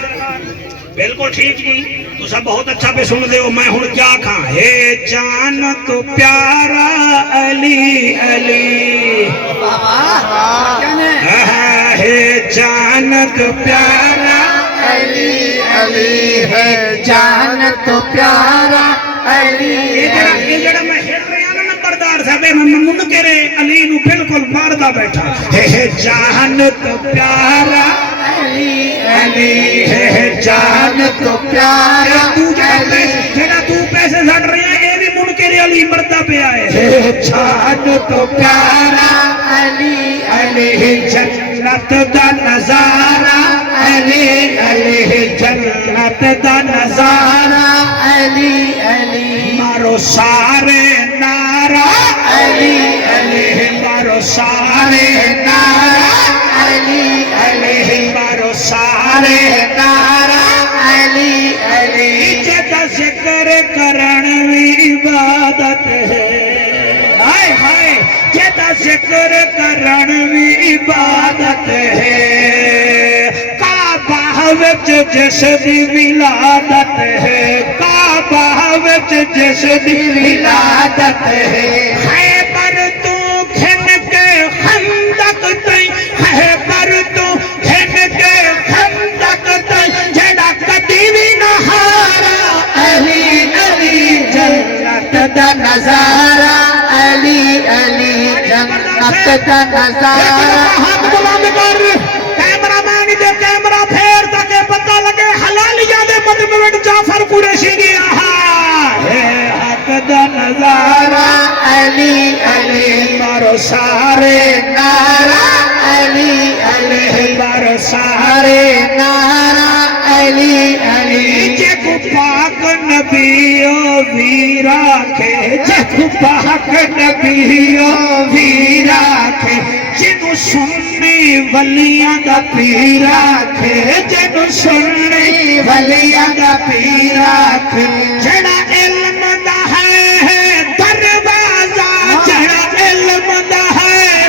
بالکل ٹھیک جی تو سب بہت اچھا پہ سن دے ہو میں ہوں کیا کھاں ہے جان تو پیارا علی علی ہے جان تو پیارا علی علی ہے جان تو پیارا علی یہ جڑا میں ہر رہا نا نمبردار صاحب میں منکرے علی نو بالکل ماردا بیٹھا ہے جان تو پیارا علی علی ہے جان تو پیارا جڑا تو پیسے سٹ رہے ہیں یہ بھی منکر علی مردا پہ آئے ہے جان تو پیارا علی علی جنت دا نظارہ علی علی جنت دا نظارہ علی علی مارو سارے نعرہ علی علی مارو سارے نعرہ علی علی مارو سارے نعرہ علی علی جدا ذکر کرن بھی عبادت ہے ہائے ہائے جدا ذکر کرن بھی عبادت ہے کعبہ وچ جس دی ولادت ہے کعبہ وچ جس دی ولادت ہے خیبر تو کھن کے خندق تئی خیبر تو کھن کے خندق تئی جڑا کدی بھی نہ ہارا علی علی جنت دا نظارہ علی علی جنت دا نظارہ ہاتھ بلند کر کیمرہ مین دے کیمرہ پھیر تاکہ پتہ لگے حلالیہ دے مدموٹ جعفر قریشی گیا ہے حق دا نظارہ علی علی مارو سارے نعرہ علی علی مارو سارے نعرہ علی علی جے کو پاک نبیو ویرا کے جے کو پاک نبیو ویرا کے جنو سننی ولیاں دا پیرا کے جنو سننی ولیاں دا پیرا کے جڑا علم دا ہے دروازہ جڑا علم دا ہے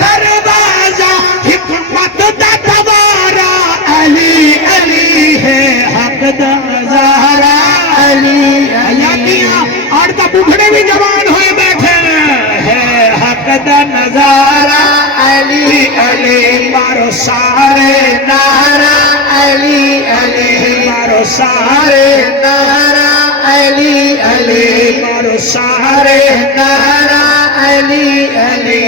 دروازہ حکمت دا دوارا علی علی ہے حق دا نظارہ علی حیاتیاں اور تا بکھڑے بھی جوان ہوئے بیٹھے ہے حق دا نظارہ علی علی مارو سارے نعرہ علی علی مارو سارے نعرہ علی علی مارو سارے نعرہ علی علی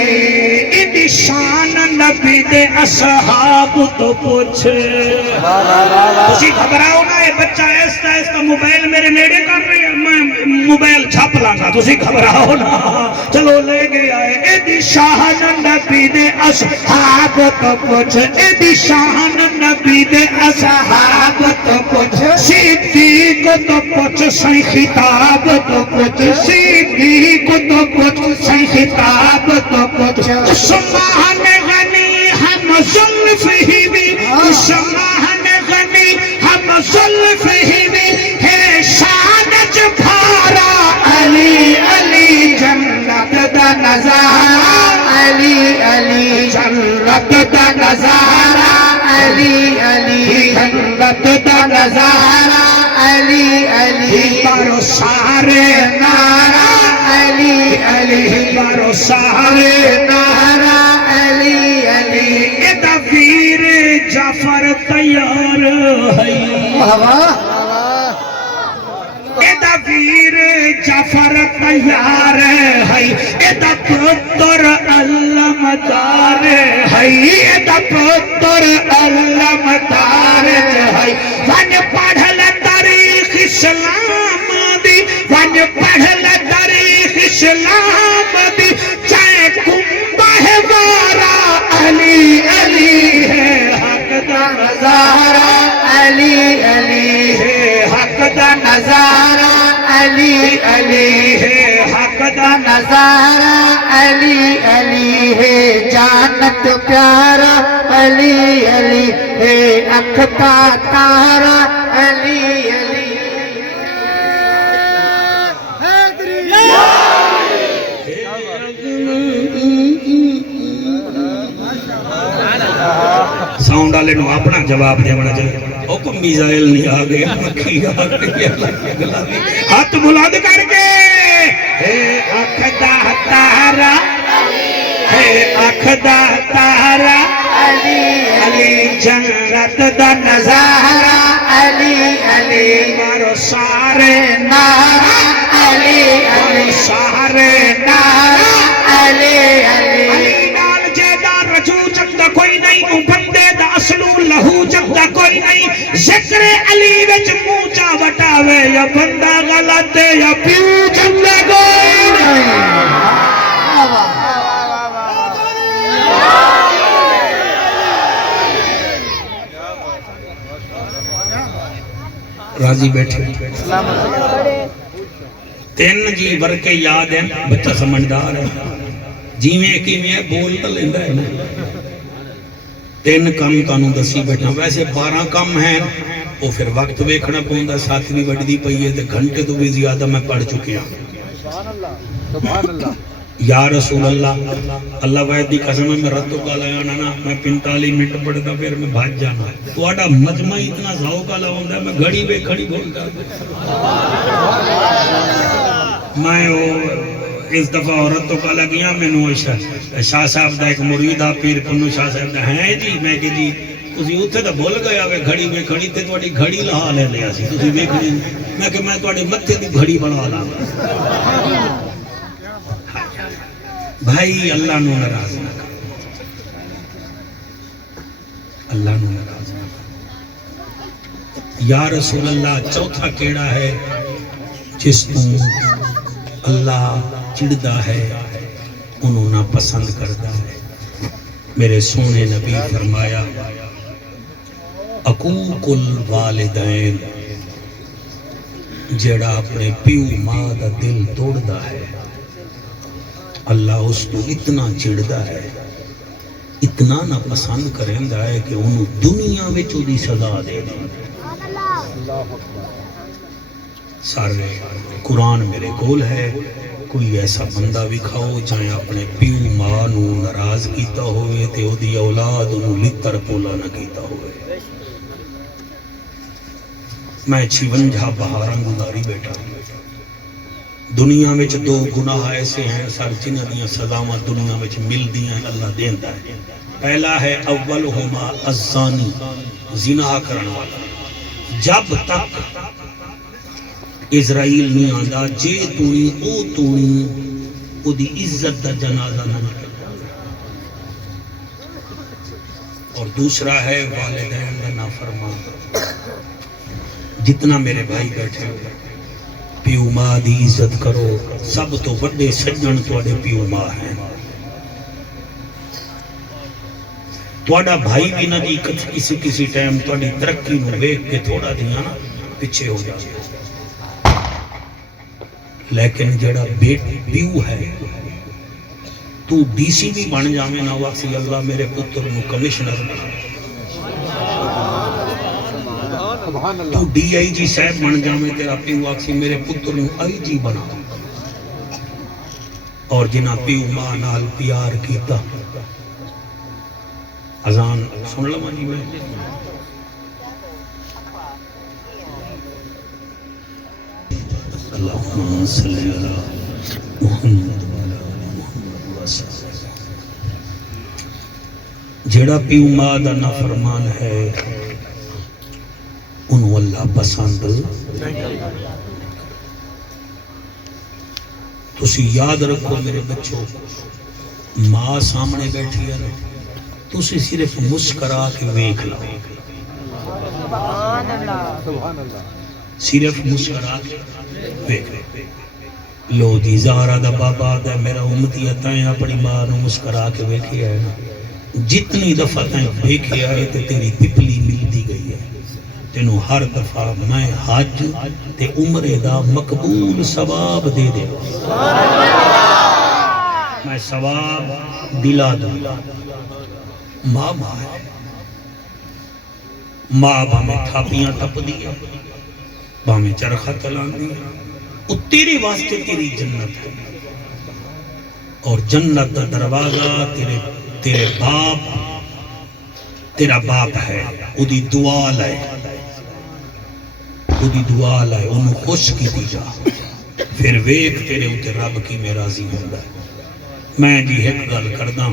ان شان نبی دے اصحاب تو پوچھ تسی گھبراؤ نا یہ بچہ ایستا ایستا موبائل میرے نیڑے کر رہی ہے میں موبائل چھاپ لانگا تسی گھبراؤ نا چلو لے گیا ہے ایدی شان نبی دے اصحاب تو پوچھ ایدی شان نبی دے اصحاب تو پوچھ صدیق تو پوچھ سی خطاب تو پوچھ صدیق تو پوچھ سی خطاب تو پوچھ عثمان غنی ہم زلف ہی بھی عثمان غنی ہم زلف ہی بھی ہے شان جبھارا علی علی جنت دا نظارہ علی علی جنت دا نظارہ علی علی جنت دا نظارہ علی علی مارو سارے نعرہ علی علی مارو سارے نعرہ علی علی ایدہ ویر جعفر تیار ہے ایدہ ویر جعفر تیار ہے ایدہ پتر علمدار ہے ایدہ پتر علمدار ہے ون پڑھل تاریخ اسلام دی ون پڑھل تاریخ اسلام دی چاہے کنبہ ہے وارا علی علی ہے حق دا نظارہ علی علی ہے حق دا نظارہ علی علی ہے حق دا نظارہ علی علی ہے جان جنت پیارا علی علی ہے اکھ کا تارا علی علی ساؤنڈ والے نو اپنا جواب دینا چاہیے او کو میزائل نہیں آ گیا مکھی آ گئی ہاتھ بلند کر کے اے اکھ دا تارا اے اکھ دا تارا علی علی جنت دا نظارہ علی علی مارو سارے نارا علی علی سارے نارا علی علی علی نال جیدہ رجو چکتا کوئی نہیں او بندے دا اصلو لہو چکتا کوئی نہیں ذکر علی وچ موچا وٹاوے یا بندہ غلط ہے یا پیو چکتا کوئی نہیں راضی بیٹھے تین جی برکے یاد ہیں بچہ سمجھدار ہے جیویں کیویں بول تو لیندہ ہے نا تین کام تانوں دسی بیٹھا ویسے 12 کام ہیں وہ پھر وقت ویکھنا پوندا ساتویں وڈی پئی ہے تے گھنٹے تو بھی زیادہ میں پڑھ چکے ہوں یا رسول اللہ اللہ واحد دی قسم ہے میں رتو کا لیا نا میں 45 منٹ پڑھتا پھر میں بھاج جانا تو آڈا مجمع اتنا ذوق والا ہوندا ہے میں گھڑی بے کھڑی بولتا میں اس دفعہ عورتوں کا لگیا میں نو شاہ صاحب دا ایک مرید آ پیر پنو شاہ صاحب دا ہیں جی میں کہ جی تسی اتھے تو بھول گیا وے گھڑی میں کھڑی تے تواڈی گھڑی لہا لے لیا سی تسی ویکھنی میں کہ میں تواڈے متھے دی گھڑی بنا لاں بھائی اللہ نو ناراض نہ کر اللہ نو ناراض نہ کر یا رسول اللہ چوتھا کیڑا ہے جس کو اللہ چڑھدا ہے انہوں نہ پسند کرتا ہے میرے سونے نبی فرمایا عقوق الوالدین جڑا اپنے پیو ماں دا دل توڑدا ہے اللہ اس کو اتنا چڑھدا ہے اتنا نہ پسند کریندا ہے کہ انہوں دنیا وچ دی سزا دے دے سارے قرآن میرے کول ہے کوئی ایسا بندہ وکھاؤ چاہے اپنے پیو ماں نو ناراض کیتا ہوئے تے او دی اولاد انہوں لتر پولا نہ کیتا ہوئے میں 56 بہاراں گزاری بیٹھا دنیا میں 2 گناہ ایسے ہیں سر جنہ دیاں سزاواں دنیا میں ملدی ہیں اللہ دیندا ہے پہلا ہے اولہما الزانی زنا کرن والا جب تک اسرائیل نہیں آندا جے توڑی او دی عزت دا جنازہ نہ نکلدا اور دوسرا ہے والدین دا نافرمان جتنا میرے بھائی بیٹھے ہوئے پیو ماں دی عزت کرو سب تو بڑے سجن تواڈے پیو ماں ہیں تواڈا بھائی بھی نہ جی کسی ٹائم تواڈی ترقی نو ویکھ کے تھوڑا جہا نا پیچھے ہو جائے لیکن جڑا پیو ہے تو ڈی سی بھی بن جاویں نہ واقعی اللہ میرے پتر نو کمشنر بنا تو ڈی آئی جی صاحب بن جاویں تیرا پیو واقعی میرے پتر نو آئی جی بنا اور جنہ پیو ماں نال پیار کیتا اذان سن لواں جی میں اللہم صلی علی محمد جڑا پیو ماں دا نافرمان ہے انہوں اللہ پسند تسی یاد رکھو میرے بچوں ماں سامنے بیٹھی ہے تسی صرف مسکرا کے ویکھ لو صرف مسکرا کے ویکھ لو جی زہرا دا بابا دا میرا امتی تائیں اپنی ماں نو مسکرا کے ویکھیا ہے نا جتنی دفعہ تائیں ویکھیا ہے تے تیری پپلی ملتی گئی ہے تینوں ہر دفعہ میں حج تے عمرے دا مقبول ثواب دے دے میں ثواب دلا دوں. ماں ماں ہے، ماں بھامے تھاپیاں تپ دیا، بھامے چرخہ تلان دیا، وہ تیرے واسطے تیری جنت ہے. اور جنت کا دروازہ تیرے باپ، تیرا باپ ہے، اُدی دعا لائے، اُدی دعا لائے، انہوں خوش کی دی جا، پھر ویک تیرے اُتے رب کی میں راضی ہوں گا. میں جی ایک گل کردہ،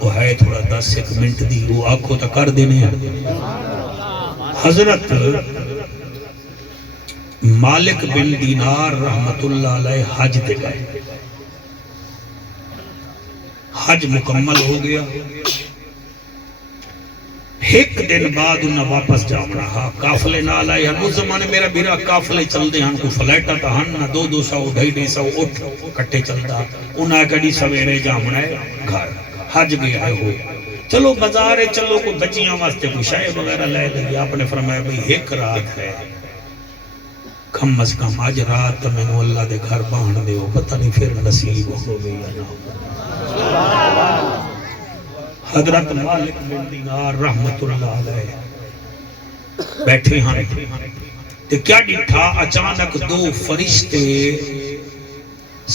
وہ ہے تھوڑا 10 منٹ دی، وہ آنکھوں تا کر دینے ہیں. حضرت مالک بن دینار رحمت اللہ علیہ حج دے گئے. حج مکمل ہو گیا، ایک دن بعد انہیں واپس جام رہا. کافلے نال آئے ہیں، اس زمانے میرا بیرا کافلے چل دے ہیں، کو فلیٹا تا ہن نہ 200 250 اٹھ کٹے چلتا. انہیں کڑی سویرے جامنا ہے گھر، حج گیا ہے ہو. چلو بازارے چلو کو بچیاں واسطے کوئی شاہ وغیرہ لے لیں. آپ نے فرمایا بھئی ایک رات ہے، کم از کم آج رات میں نے اللہ دے گھر باہن دے ہو، پتہ نہیں پھر نصیب ہو گئی یا نہ. حضرت مالک بن دینار رحمت اللہ علیہ بیٹھے ہیں، تے کیا ڈٹھا؟ اچانک 2 فرشتے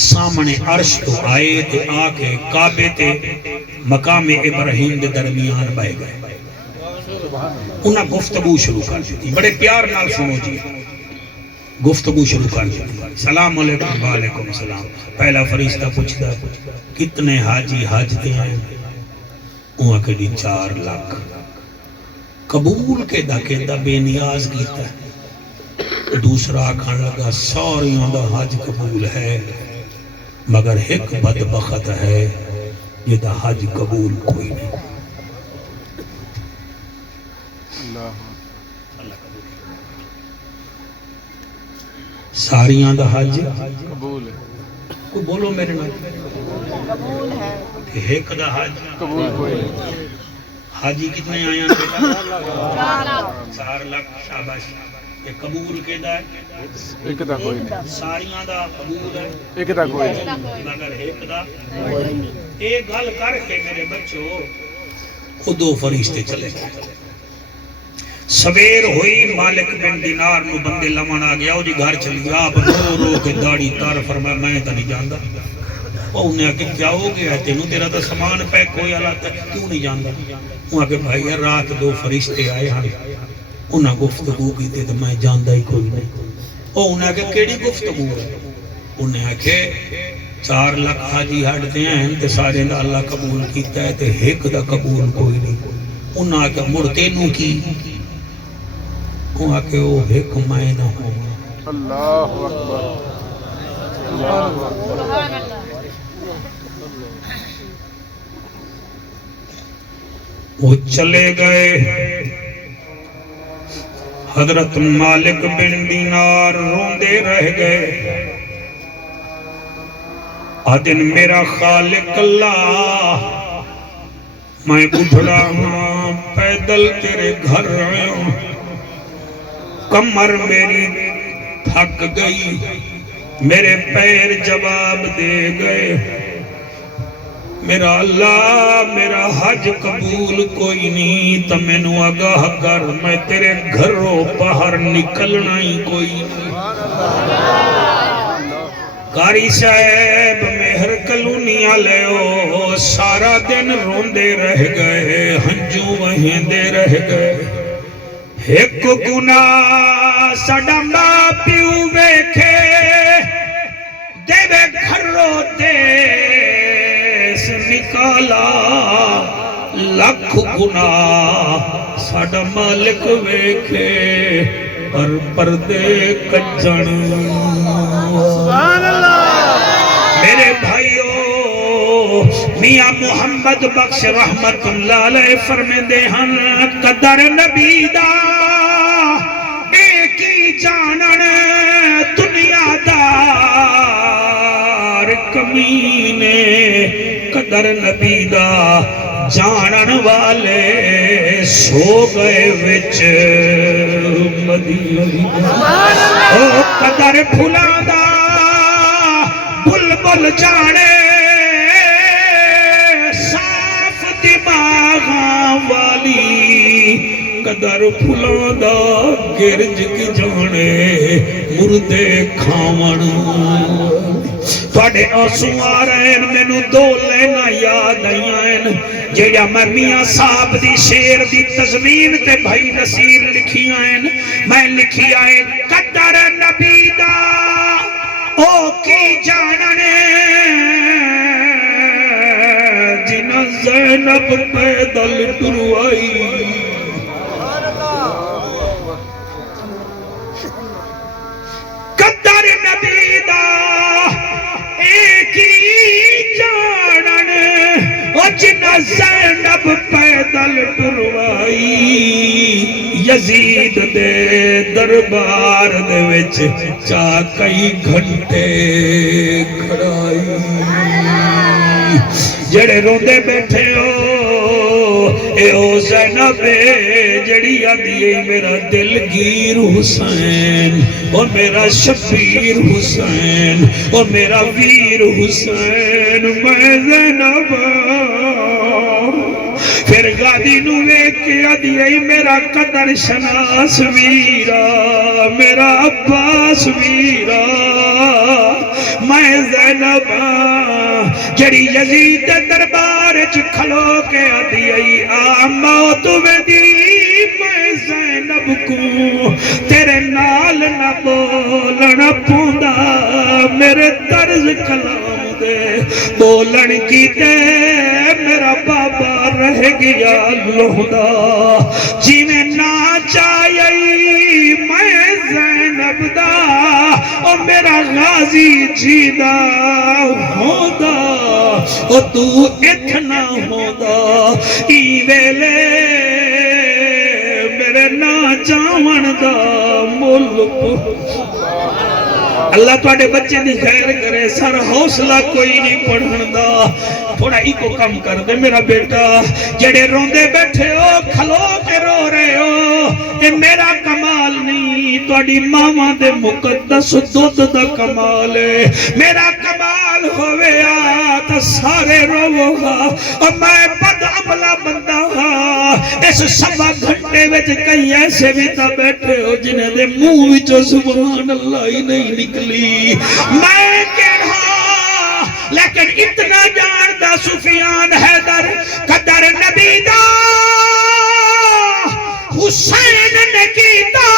سامنے عرش تو آئے تے آکے کعبے تے مقام ابراہیم دے درمیان بہ گئے. انہاں گفتگو شروع کر دی، بڑے پیار نال سنو جی. گفتگو شروع کر دی. سلام علیکم. وعلیکم السلام. پہلا فرشتہ پوچھتا ہے کتنے حاجی حج تے ہیں؟ وہاں کے دی 4 لاکھ. قبول کے دا بے نیاز کیتا ہے. دوسرا آکھن لگا ساریوں دا حج قبول ہے مگر ایک بدبخت ہے یہ دا حج قبول کوئی نہیں. ساریاں دا حج قبول ہے، کوئی بولو میرے نال قبول ہے، ایک دا حج قبول کوئی نہیں. حاجی کتنے آیا بیٹا؟ 4 لاکھ. شاباش. یہ قبول کے دا ہے؟ ایک دا کوئی نہیں، ساریاں دا قبول ہے ایک دا کوئی نہیں. مگر ایک دا ایک گل کر کے میرے بچوں وہ 2 فرشتے چلے گئے. سویر ہوئی، مالک بن دینار نو بندے لمن آ گیا. وہ جی گھر چلی گیا. آپ رو رو کے داڑھی تار فرمایا میں تو نہیں جاندا. وہ انہیں آ کے کیا ہو گیا تینوں؟ تیرا تو سامان پیک ہویا لاتا کیوں نہیں جاندا؟ وہ آ کے بھائی رات 2 فرشتے آئے ہیں، انہیں گفتگو کی تے تو میں جاندا ہی کوئی نہیں. وہ انہیں آ کے کیڑی گفتگو ہے؟ انہیں آ کے 4 لاکھ حاجی ہٹتے ہیں تے سارے دا اللہ قبول کیتا ہے تے ایک دا قبول کوئی نہیں. انہیں آ کے مڑ تینوں کی وہ آ کے وہ ایک میں نہ ہوں. اللہ اکبر، اللہ اکبر. سبحان اللہ. وہ چلے گئے. حضرت مالک بن دینار روندے رہ گئے. آدن میرا خالق اللہ، میں بڑھڑا ہاں، پیدل تیرے گھر آیا ہوں، کمر میری تھک گئی، میرے پیر جواب دے گئے. میرا اللہ میرا حج قبول کوئی نہیں تو میں نو آگاہ کر، میں تیرے گھروں باہر نکلنا ہی کوئی نہیں. قاری صاحب مہر کلونیاں لے ہو، سارا دن روندے رہ گئے، ہنجو وہیندے رہ گئے. ایک گناہ ساڈا ماں پیو ویکھے دے گھروں دیس نکالا، لکھ گناہ ساڈا مالک ویکھے پر پردے کجن. میرے بھائیو، میاں محمد بخش رحمت اللہ علیہ فرمیندے ہن قدر نبی دا ایک ہی جانن دنیا دار کمینے، قدر نبی دا جانن والے سو گئے وچ مدینے. او قدر پھلاں دا بلبل جانے قدر پھلاں دا گرج کی جانے مردے کھاون تواڈے آنسو آ رہے ہیں مینوں دو لینا یاد آئیاں ہیں جیڑا میں میاں صاحب دی شیر دی تضمین تے بھائی نصیر لکھیاں ہیں میں لکھی آئے قدر نبی دا او کی جاننے جنہ زینب پیدل ٹروائی قدر نبی دا ایک ہی جاننے او جنہ زینب پیدل ٹروائی یزید دے دربار دے وچ چا کئی گھنٹے کھڑائی جڑے روندے بیٹھے ہو اے او زینب جڑی آدھی ہے میرا دلگیر حسین او میرا شبیر حسین او میرا ویر حسین میں زینب پھر غادی نو ویکھ کے آدھی ہے میرا قدر شناس ویرا میرا عباس ویرا میں زینب جڑی یزید دربار چ کھلو کے آدھی ہے آ موت ودی میں زینب کو تیرے نال نہ بولنا پوندا میرے طرز کلام دے بولن کی تے میرا بابا رہ گیا لہدا جی میں نہ چاہیے میں زینب دا او میرا غازی جیدہ ہودا او تو اتنا ہودا ای ویلے میرے نا چاون دا ملک اللہ تواڈے بچے دی خیر کرے سر حوصلہ کوئی نہیں پڑھن دا تھوڑا ایکو کم کر دے میرا بیٹا جڑے روندے بیٹھے ہو کھلو کے رو رہے ہو اے میرا کمال نہیں تواڈی ماواں دے مقدس دودھ دا کمال ہے میرا کمال ہوئے تو سارے رو گا اور میں بد عملہ بندہ ہاں اس سوا گھنٹے وچ کئی ایسے بھی تا بیٹھے ہو جنہیں دے منہ وچوں سبحان اللہ ہی نہیں نکلی میں کہا لیکن اتنا جانتا سفیان حیدر قدر نبی دا حسین نے کیتا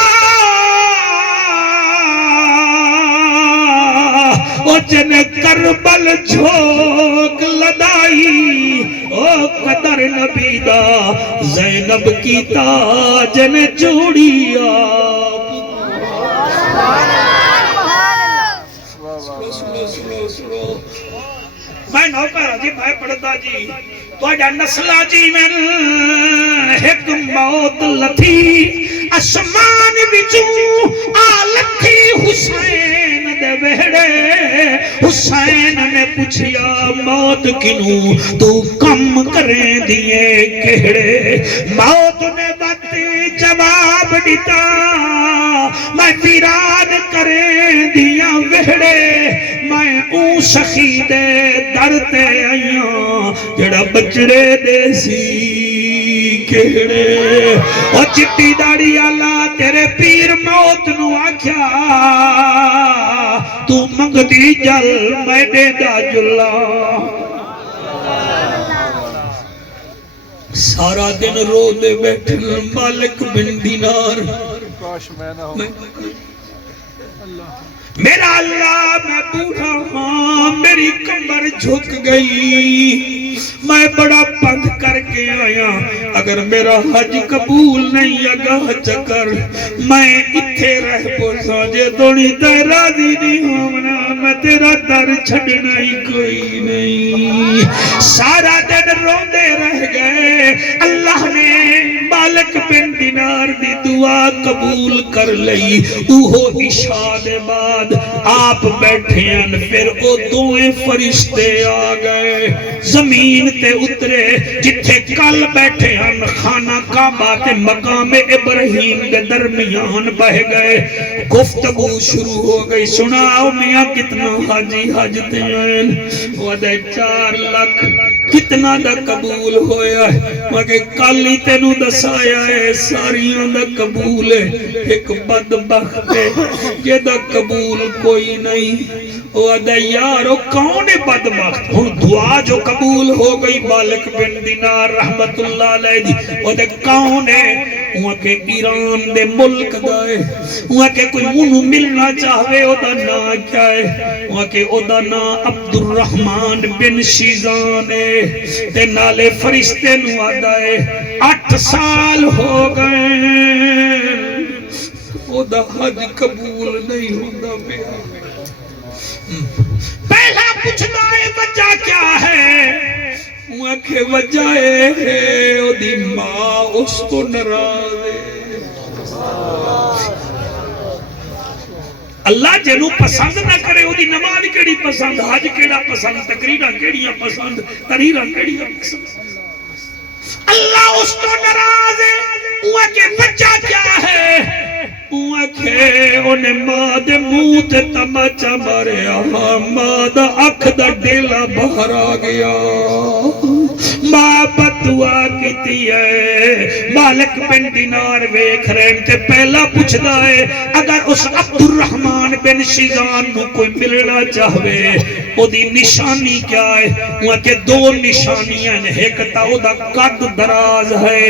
او جن کربل جھوک لدائی او قدر نبی دا زینب کیتا جن چوڑیا میں نوکر جی میں پڑھتا جی توجہ نسلہ جی میں ایک موت لتھی اسمان بچوں آلکھی حسین دے وہڑے حسین نے پوچھیا موت کنوں تو کم کریں دیئے کہڑے موت نے باتے جواب دیتا میں ویران کریں دیا وہڑے میں اون سخی دے درتے آئیاں جڑا بچڑے دے سی کہڑے اور چٹی داڑی اللہ تیرے پیر موت نو آکھیا تو منگ دی جل میں دے دا جلا سارا دن رو دے بیٹھن مالک بن دینار میرا اللہ میں بوڑھا ہاں میری کمر جھک گئی میں بڑا بند کر کے آیا اگر میرا حج قبول نہیں اگاہ چکر میں اتھے رہ پوسا جے دونی تے راضی نہیں ہونا میں تیرا در چھڑنا ہی کوئی نہیں سارا دن روندے رہ گئے اللہ نے مالک بن دینار دی دعا قبول کر لئی اوہو عشاء دے بعد آپ بیٹھے ہیں پھر او دوئے فرشتے آ گئے زمین تے اترے جتھے کل بیٹھے ہیں خانہ کعبہ تے مقام ابراہیم کے درمیان بہ گئے گفتگو شروع ہو گئی سناؤ میاں کتنا حاجی حج تے ہیں وہ دے 4 لاکھ کتنا دا قبول ہویا ہے مگر کل ہی تینوں دسایا ہے ساریاں دا قبول ہے ایک بدبخت ہے یہ دا قبول کوئی نہیں وہ آدھا یارو کون ہے بدبخت ہن دعا جو قبول ہو گئی مالک بن دینار رحمت اللہ علیہ دی وہ دے کون ہے وہاں کے ایران دے ملک دائے وہاں کے کوئی منو ملنا چاہوے وہ دا نا کیا ہے وہاں کے وہ دا نا عبد الرحمن بن شیزان ہے تے نالے فرشتے نو آدھا ہے 8 سال ہو گئے وہ دا حج قبول نہیں ہوتا پیا پہلا پوچھتا ہے وجہ کیا ہے وہاں کے وجہ ہے وہ دی ماں اس کو ناراض ہے اللہ جنوں پسند نہ کرے وہ دی نماز کیڑی پسند حج کیڑا پسند تقریرہ کیڑیاں پسند تحریرہ کیڑیاں پسند اللہ اس کو ناراض ہے وہاں کے وجہ کیا ہے وہاں کے انہیں ماں دے منہ تے تماچا ماریا ماں دا اکھ دا ڈیلا باہر آ گیا ماں بدعا کیتی ہے مالک بن دینار ویکھ رہن تے پہلا پوچھدا ہے اگر اس عبد الرحمن بن شیزان نو کوئی ملنا چاہوے او دی نشانی کیا ہے وہاں کے 2 نشانیاں ہیں ایک تا او دا قد دراز ہے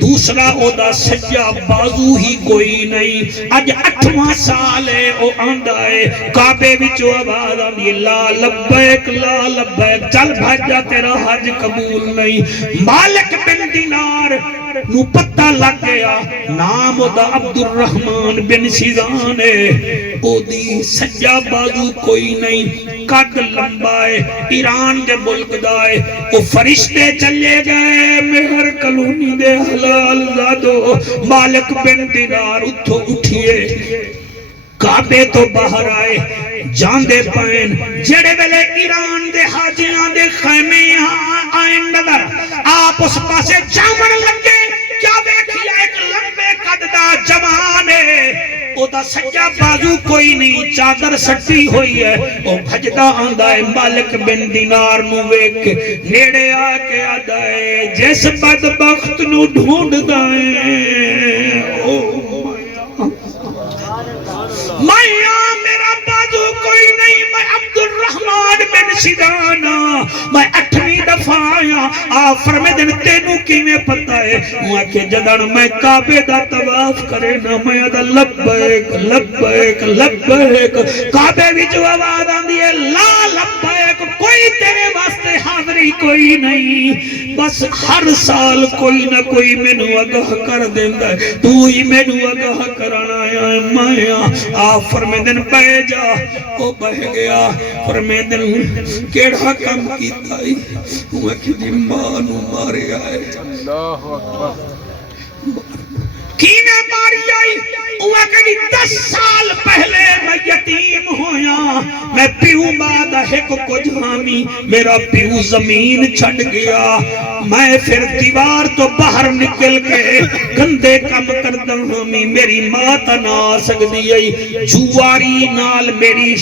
دوسرا او دا سجا بازو ہی کوئی نہیں اج 8واں سال ہے او آندا ہے کعبے وچوں آواز آندی لا لبیک چل بھاج جا تیرا حج قبول نہیں مالک بن دینار نو پتہ لگ گیا نام دا عبد الرحمن بن شیزان ہے او دی سجا بازو کوئی نہیں قد لمبا ہے ایران دے ملک دا ہے او فرشتے چلے گئے مہر کلونی دے حلال زادو مالک بن دینار اتھو اٹھئے کعبے تو باہر آئے جاندے پائن جڑے ویلے ایران دے حاجیاں دے خیمے آئیں نظر آپ اس پاسے جامن لگے کیا بیکھیا ایک لمبے قد دا جوان ہے او دا سجا بازو کوئی نہیں چادر سٹی ہوئی ہے او بھجدا آندا ہے مالک بن دینار نو ویکھ نیڑے آ کے آندا ہے جس بدبخت نو ڈھونڈدا ہے او مایا میرا بازو کوئی نہیں میں عبد الرحمن بن شیزان میں 8ویں دفعہ آیا آپ فرمے دن تینوں کی میں پتہ ہے وہاں کے جدن میں کعبے دا طواف کرے نا میں دا لبیک لبیک لبیک کعبے بھی جو آواز آندی ہے لا لبیک کوئی تیرے واسطے حاضری کوئی نہیں بس ہر سال کوئی نہ کوئی میں نو آگاہ کر دیندہ ہے تو ہی میں نو آگاہ کرانا ہے مایا آپ فرمے دن بہ جا وہ بہ گیا فرمے دن کیڑا کم کیتا ہی وہ کہ دی ماں نو مارے آئے اللہ اکبر کینے ماری آئی وہ کہ 10 سال پہلے میں یتیم ہویا میں پیو بعد ایک کچھ حامی میرا پیو زمین چھٹ گیا میں پھر دیوار تو باہر نکل کے گندے کم کردہ حامی میری ماں تنا سکتی ہے جواری نال میری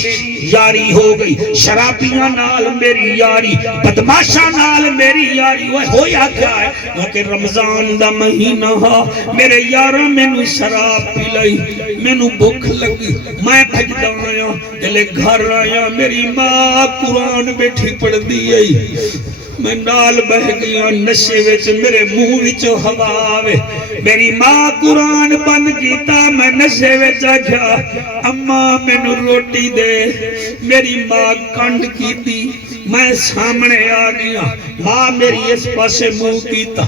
یاری ہو گئی شرابیاں نال میری یاری بدماشا نال میری یاری وہ ہویا کیا ہے وہ کہ رمضان دا مہینہ میرے یاروں میں نو شراب پلائی میں نو بھوک لگی میں بھجدا آیا جلے گھر آیا میری ماں قرآن بیٹھی پڑھ دی آئی میں نال بہ گیا نشے وچ میرے منہ وچوں ہوا آوے میری ماں قرآن بند کیتا میں نشے وچ آکھیا اماں مینوں روٹی دے میری ماں کنڈ کیتی میں سامنے آ گیا ماں میری اس پاسے منہ کیتا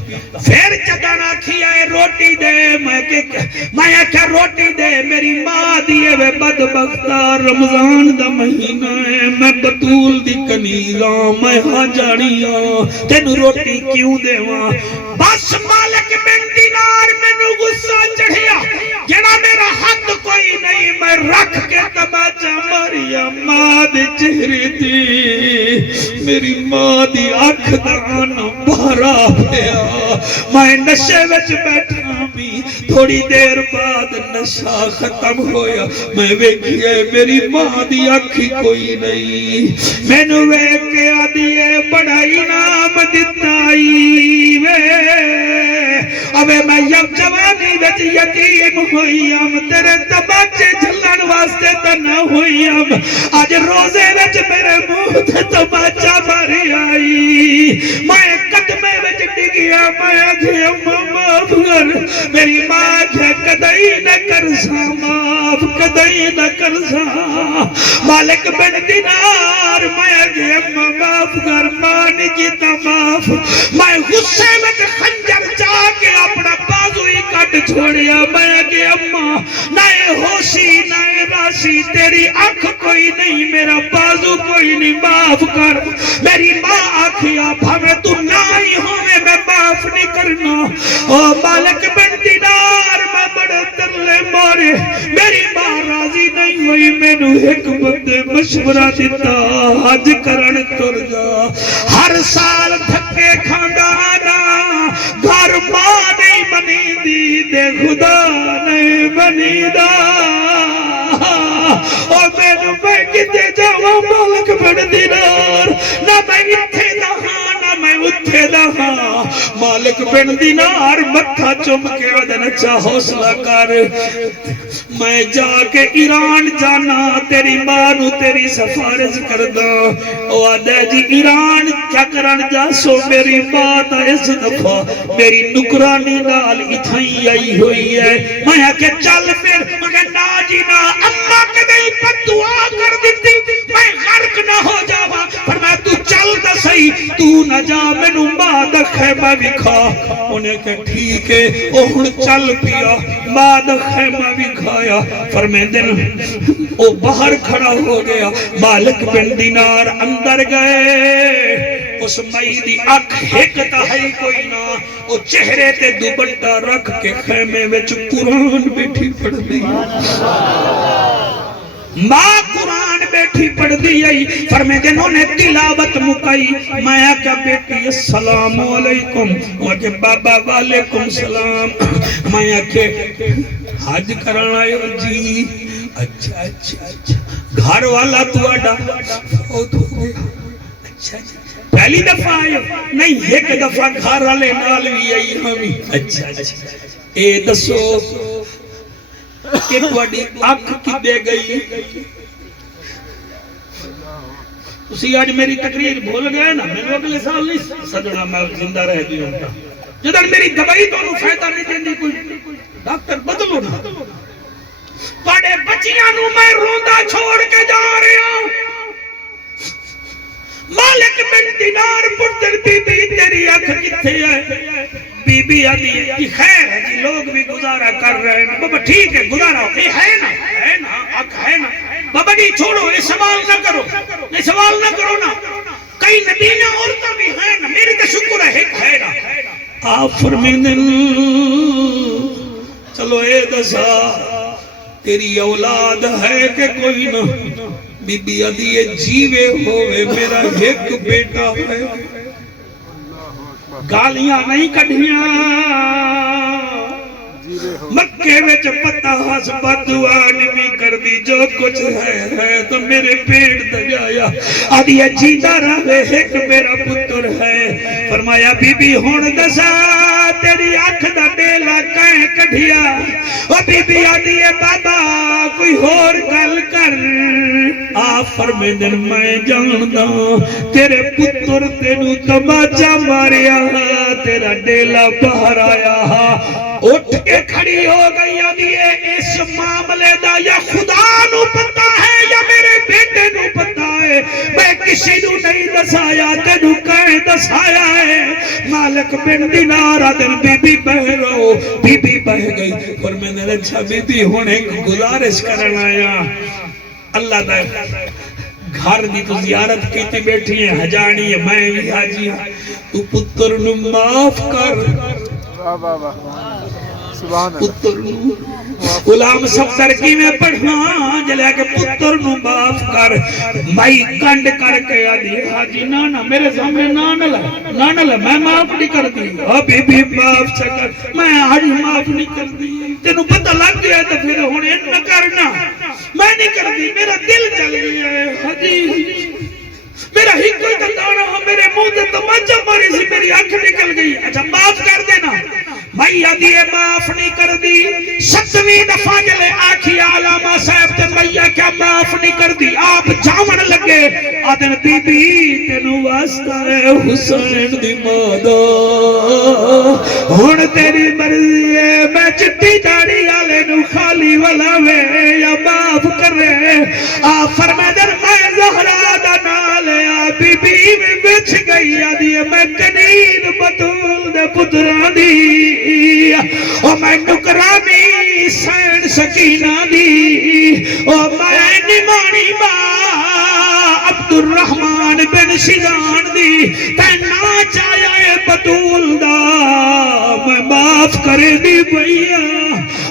پھر جدن آکھی آئے روٹی دے میں آکھیا روٹی دے میری ماں دیے وے بدبختہ رمضان دا مہینہ ہے میں بطول دی کنیزاں میں ہاں جانیاں تینو روٹی کیوں دے وہاں بس مالک بن دینار میں نو غصہ چڑھیا جڑا میرا حق کوئی نہیں میں رکھ کے تماچا ماریا ماں دی چہری تھی میری ماں دی آنکھ دان باہر بھرا پیا میں نشے وچ بیٹھا بھی تھوڑی دیر بعد نشہ ختم ہویا میں ویکھیا میری ماں دی اکھی کوئی نہیں مینوں ویکھ کے آدیے بڑا انعام دتا ابے میں جوانی وچ یتیم ہوئی ہم تیرے تماچے جھلن واسطے تے نہ ہوئی ہم اج روزے وچ میرے منہ تے تماچا ماری آئی میں قدمے وچ ڈگیا میں آکھیا معاف کر میری ماں کہ کدی نہ کرساں معاف کدی نہ کرساں مالک بن دینار میں آکھیا معاف کر ماں نے کیتا معاف میں غصے وچ خنجر جا کے اپنا بازو ہی کٹ چھوڑیا میں کہ اماں نئے ہوشی نئے راشی تیری آنکھ کوئی نہیں میرا بازو کوئی نہیں معاف کر میری ماں آکھیا بھاوے تو نہ ہی ہوئے میں معاف نہیں کرنا او مالک بن دینار میں بڑے ترلے مارے میری ماں راضی نہیں ہوئی میں نو ایک بندے مشورہ دیتا حج کرن تر جا ہر سال دھکے کھاندا آنا گھر ماں نہیں بنی دی دے خدا نہیں بنی دا اور میں کتے جاؤں مالک بن دینار نہ میں اتھے دہاں نہ میں اتھے دہاں مالک بن دینار متھا چم کے ودن اچھا حوصلہ کر میں جا کے ایران جانا تیری مانو تیری سفارش کر دا او آدھے جی ایران کیا کرن جا سو میری بات اس دفعہ میری نکرانی نال اتھائی آئی ہوئی ہے میں کہ چل پھر مگر نا جی نا اممہ کدئی پر دعا کر دیتی میں غرق نہ ہو جاوا پر میں تو چل دا صحیح تو نہ جا میں نو ماد خیمہ بکھا انہیں کہ ٹھیک ہے اوہن چل پیا ماد خیمہ بکھایا فرمیندن او باہر کھڑا ہو گیا مالک بن دینار اندر گئے اس مئی دی اکھ ایک تہائی کوئی نہ او چہرے تے دوپٹہ رکھ کے خیمے وچ قرآن بیٹھی پڑھ دی ماں قرآن بیٹھی پڑھ دی آئی فرمیندے انہوں نے تلاوت مکائی میں آکا بیٹی السلام علیکم مجھے بابا والیکم سلام میں آکے حج کرنا ہے جی اچھا اچھا اچھا گھر والا تو آڈا فوت ہو گیا اچھا اچھا پہلی دفعہ آئے نہیں ایک دفعہ گھر والے نال بھی آئی ہمیں اچھا اچھا اے دسو کہ تواڈی اکھ کدے گئی اسی آج میری تقریر بھول گئے نا میں نے اگلے سال نہیں سجنا میں زندہ رہ گئی ہوں جدن میری دوائی تو انہوں فائدہ نہیں دیں دی کوئی ڈاکٹر بدلو نا پڑے بچیاں نو میں روندہ چھوڑ کے جا رہا ہوں مالک بن دینار پتر بی بی تیری اکھ کتھے ہے بی بی آدھی ہے خیر ہے جی لوگ بھی گزارا کر رہے ہیں بابا ٹھیک ہے گزارا یہ ہے نا اکھ ہے نا بابا نہیں چھوڑو یہ سوال نہ کرو یہ سوال نہ کرو نا کئی نبینا عورتیں بھی ہیں نا میری تو شکر ہے نا آپ فرمیندن چلو اے دسا تیری اولاد ہے کہ کوئی نہ بی بی آدھی جیوے ہوئے میرا ایک بیٹا ہے گالیاں نہیں کڑھیاں مکے میں پتہ حسبت دعا کر دی جو کچھ ہے تو میرے پیٹ دجایا آدھی جیدہ رہے ایک میرا پتر ہے فرمایا بی بی ہون دسا تیری آنکھ دا ڈیلا کہیں کڑھیا او بی بی آدھی بابا کوئی اور گل کر آپ فرمیندن میں جاندہ تیرے پتر تینو تماچا ماریا تیرا ڈیلا باہر آیا اٹھ کے کھڑی ہو گئی آدھیے اس معاملے دا یا خدا نو پتا ہے یا میرے بیٹے نو پتا ہے میں کسی نو نہیں دسایا تینو کہیں دسایا ہے مالک بن دینار آدھن بی بی بہ رہو بی بی بہ گئی اور میں نے اچھا بی بی ہونے گزارش کرنا آیا اللہ دا گھر دی تو زیارت کیتی بیٹھی ہے حجانی ہے میں بھی حاجی ہوں تو پتر نو معاف کر سبحان اللہ پتر نو غلام صفدر کی میں پڑھنا جلے کہ پتر نو معاف کر مائی کنڈ کر کے آدھی حاجی نانا میرے سامنے نانا لے میں معاف نہیں کر دی ابھی بھی معاف چکر میں حاجی معاف نہیں کر دی تینوں پتہ لگ گیا تو پھر ہونے نہ کرنا میں نہیں کر دی میرا دل چل گیا ہے حاجی میرا ہی کوئی دندانا ہو میرے منہ دے تو مجھا ماری سی میری آنکھ نکل گئی اچھا معاف کر دینا میں آدھیے معاف نہیں کر دی 7ویں دفعہ جلے آکھی علامہ صاحب تے میں کیا معاف نہیں کر دی آپ جامن لگے آدھن بی بی تینو واسطہ ہے حسین دی مادہ ہون تیری مرضی ہے میں چٹی داڑی آلے نو خالی والا وے یا معاف کر رہے آپ فرمائے در میں زہرہ دا نالے بی بی میں بچ گئی آدھیے میں کنین بطول دے پتران دی او میں نکرانی سین سکینہ دی او میں نمانی عبد الرحمن بن شیزان دی تینا چاہیے بطول دا میں معاف کرے دی بھئیا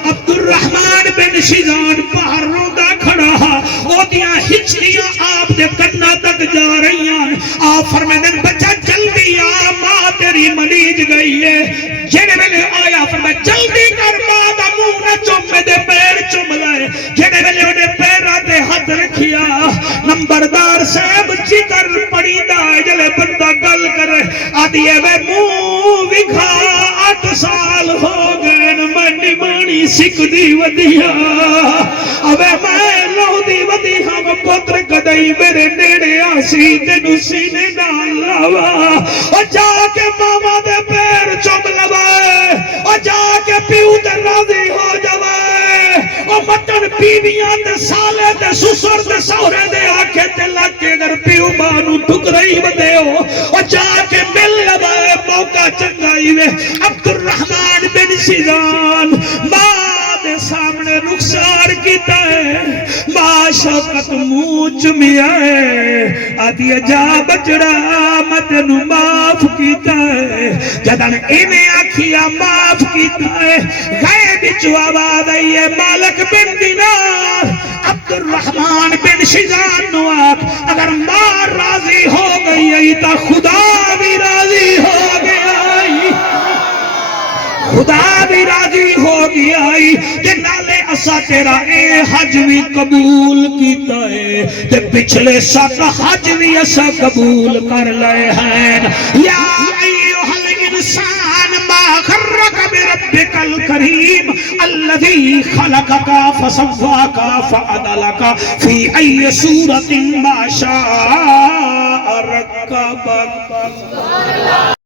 عبد الرحمن بن شیزان باہر روندہ کھڑا او دیاں ہچلیاں آپ دے کنہ تک جا رہی ہیں آپ فرمائیں بچہ جلدی آ ماں تیری ملیج گئی ہے جنہیں میں آیا فرمائے جلدی کر ماں دا منہ نہ چومے دے پیر چوم لائے جنہیں میں انہیں پیرہ دے ہاتھ رکھیا نمبردار صاحب چکر پڑی دا جلے بندہ گل کرے آدھیے وے منہ وکھا 8 سال ہو گئے میں نمانی سکھ دی ودیا اوے میں لو دی ودیا میں پتر کدائی میرے نیڑے آسی تینو سینے نال لاوا اور جا کے ماما دے پیر چوم لوائے اور جا کے پیو تے راضی ہو جوائے اور مٹن بیویاں تے سالے تے سسر تے سورے دے آکھے تے لگ کے اگر پیو مانو ٹکرئی بدے ہو اور جا کے مل لوائے موقع چنگائی وے عبد الرحمن بن شیزان ماں دے سامنے رخسار کیتا ہے ماں شوقت منہ چمیا ہے آدھی جا بچڑا مدنو معاف کیتا ہے جدن انہیں آکھیا معاف کیتا ہے غیب چو آواز آئی ہے مالک بن دینار عبد الرحمن بن شیزان نو آکھ اگر ماں راضی ہو گئی ہے تا خدا بھی راضی ہو گیا خدا بھی راضی ہو گیا کہ نالے اسا تیرا اے حج بھی قبول کیتا ہے تے پچھلے 7 حج بھی اسا قبول کر لائے ہیں یا ایوہ الانسان ما غرک بربک الکریم الذی خلقک فسواک فعدلک فی ای صورت ما شاء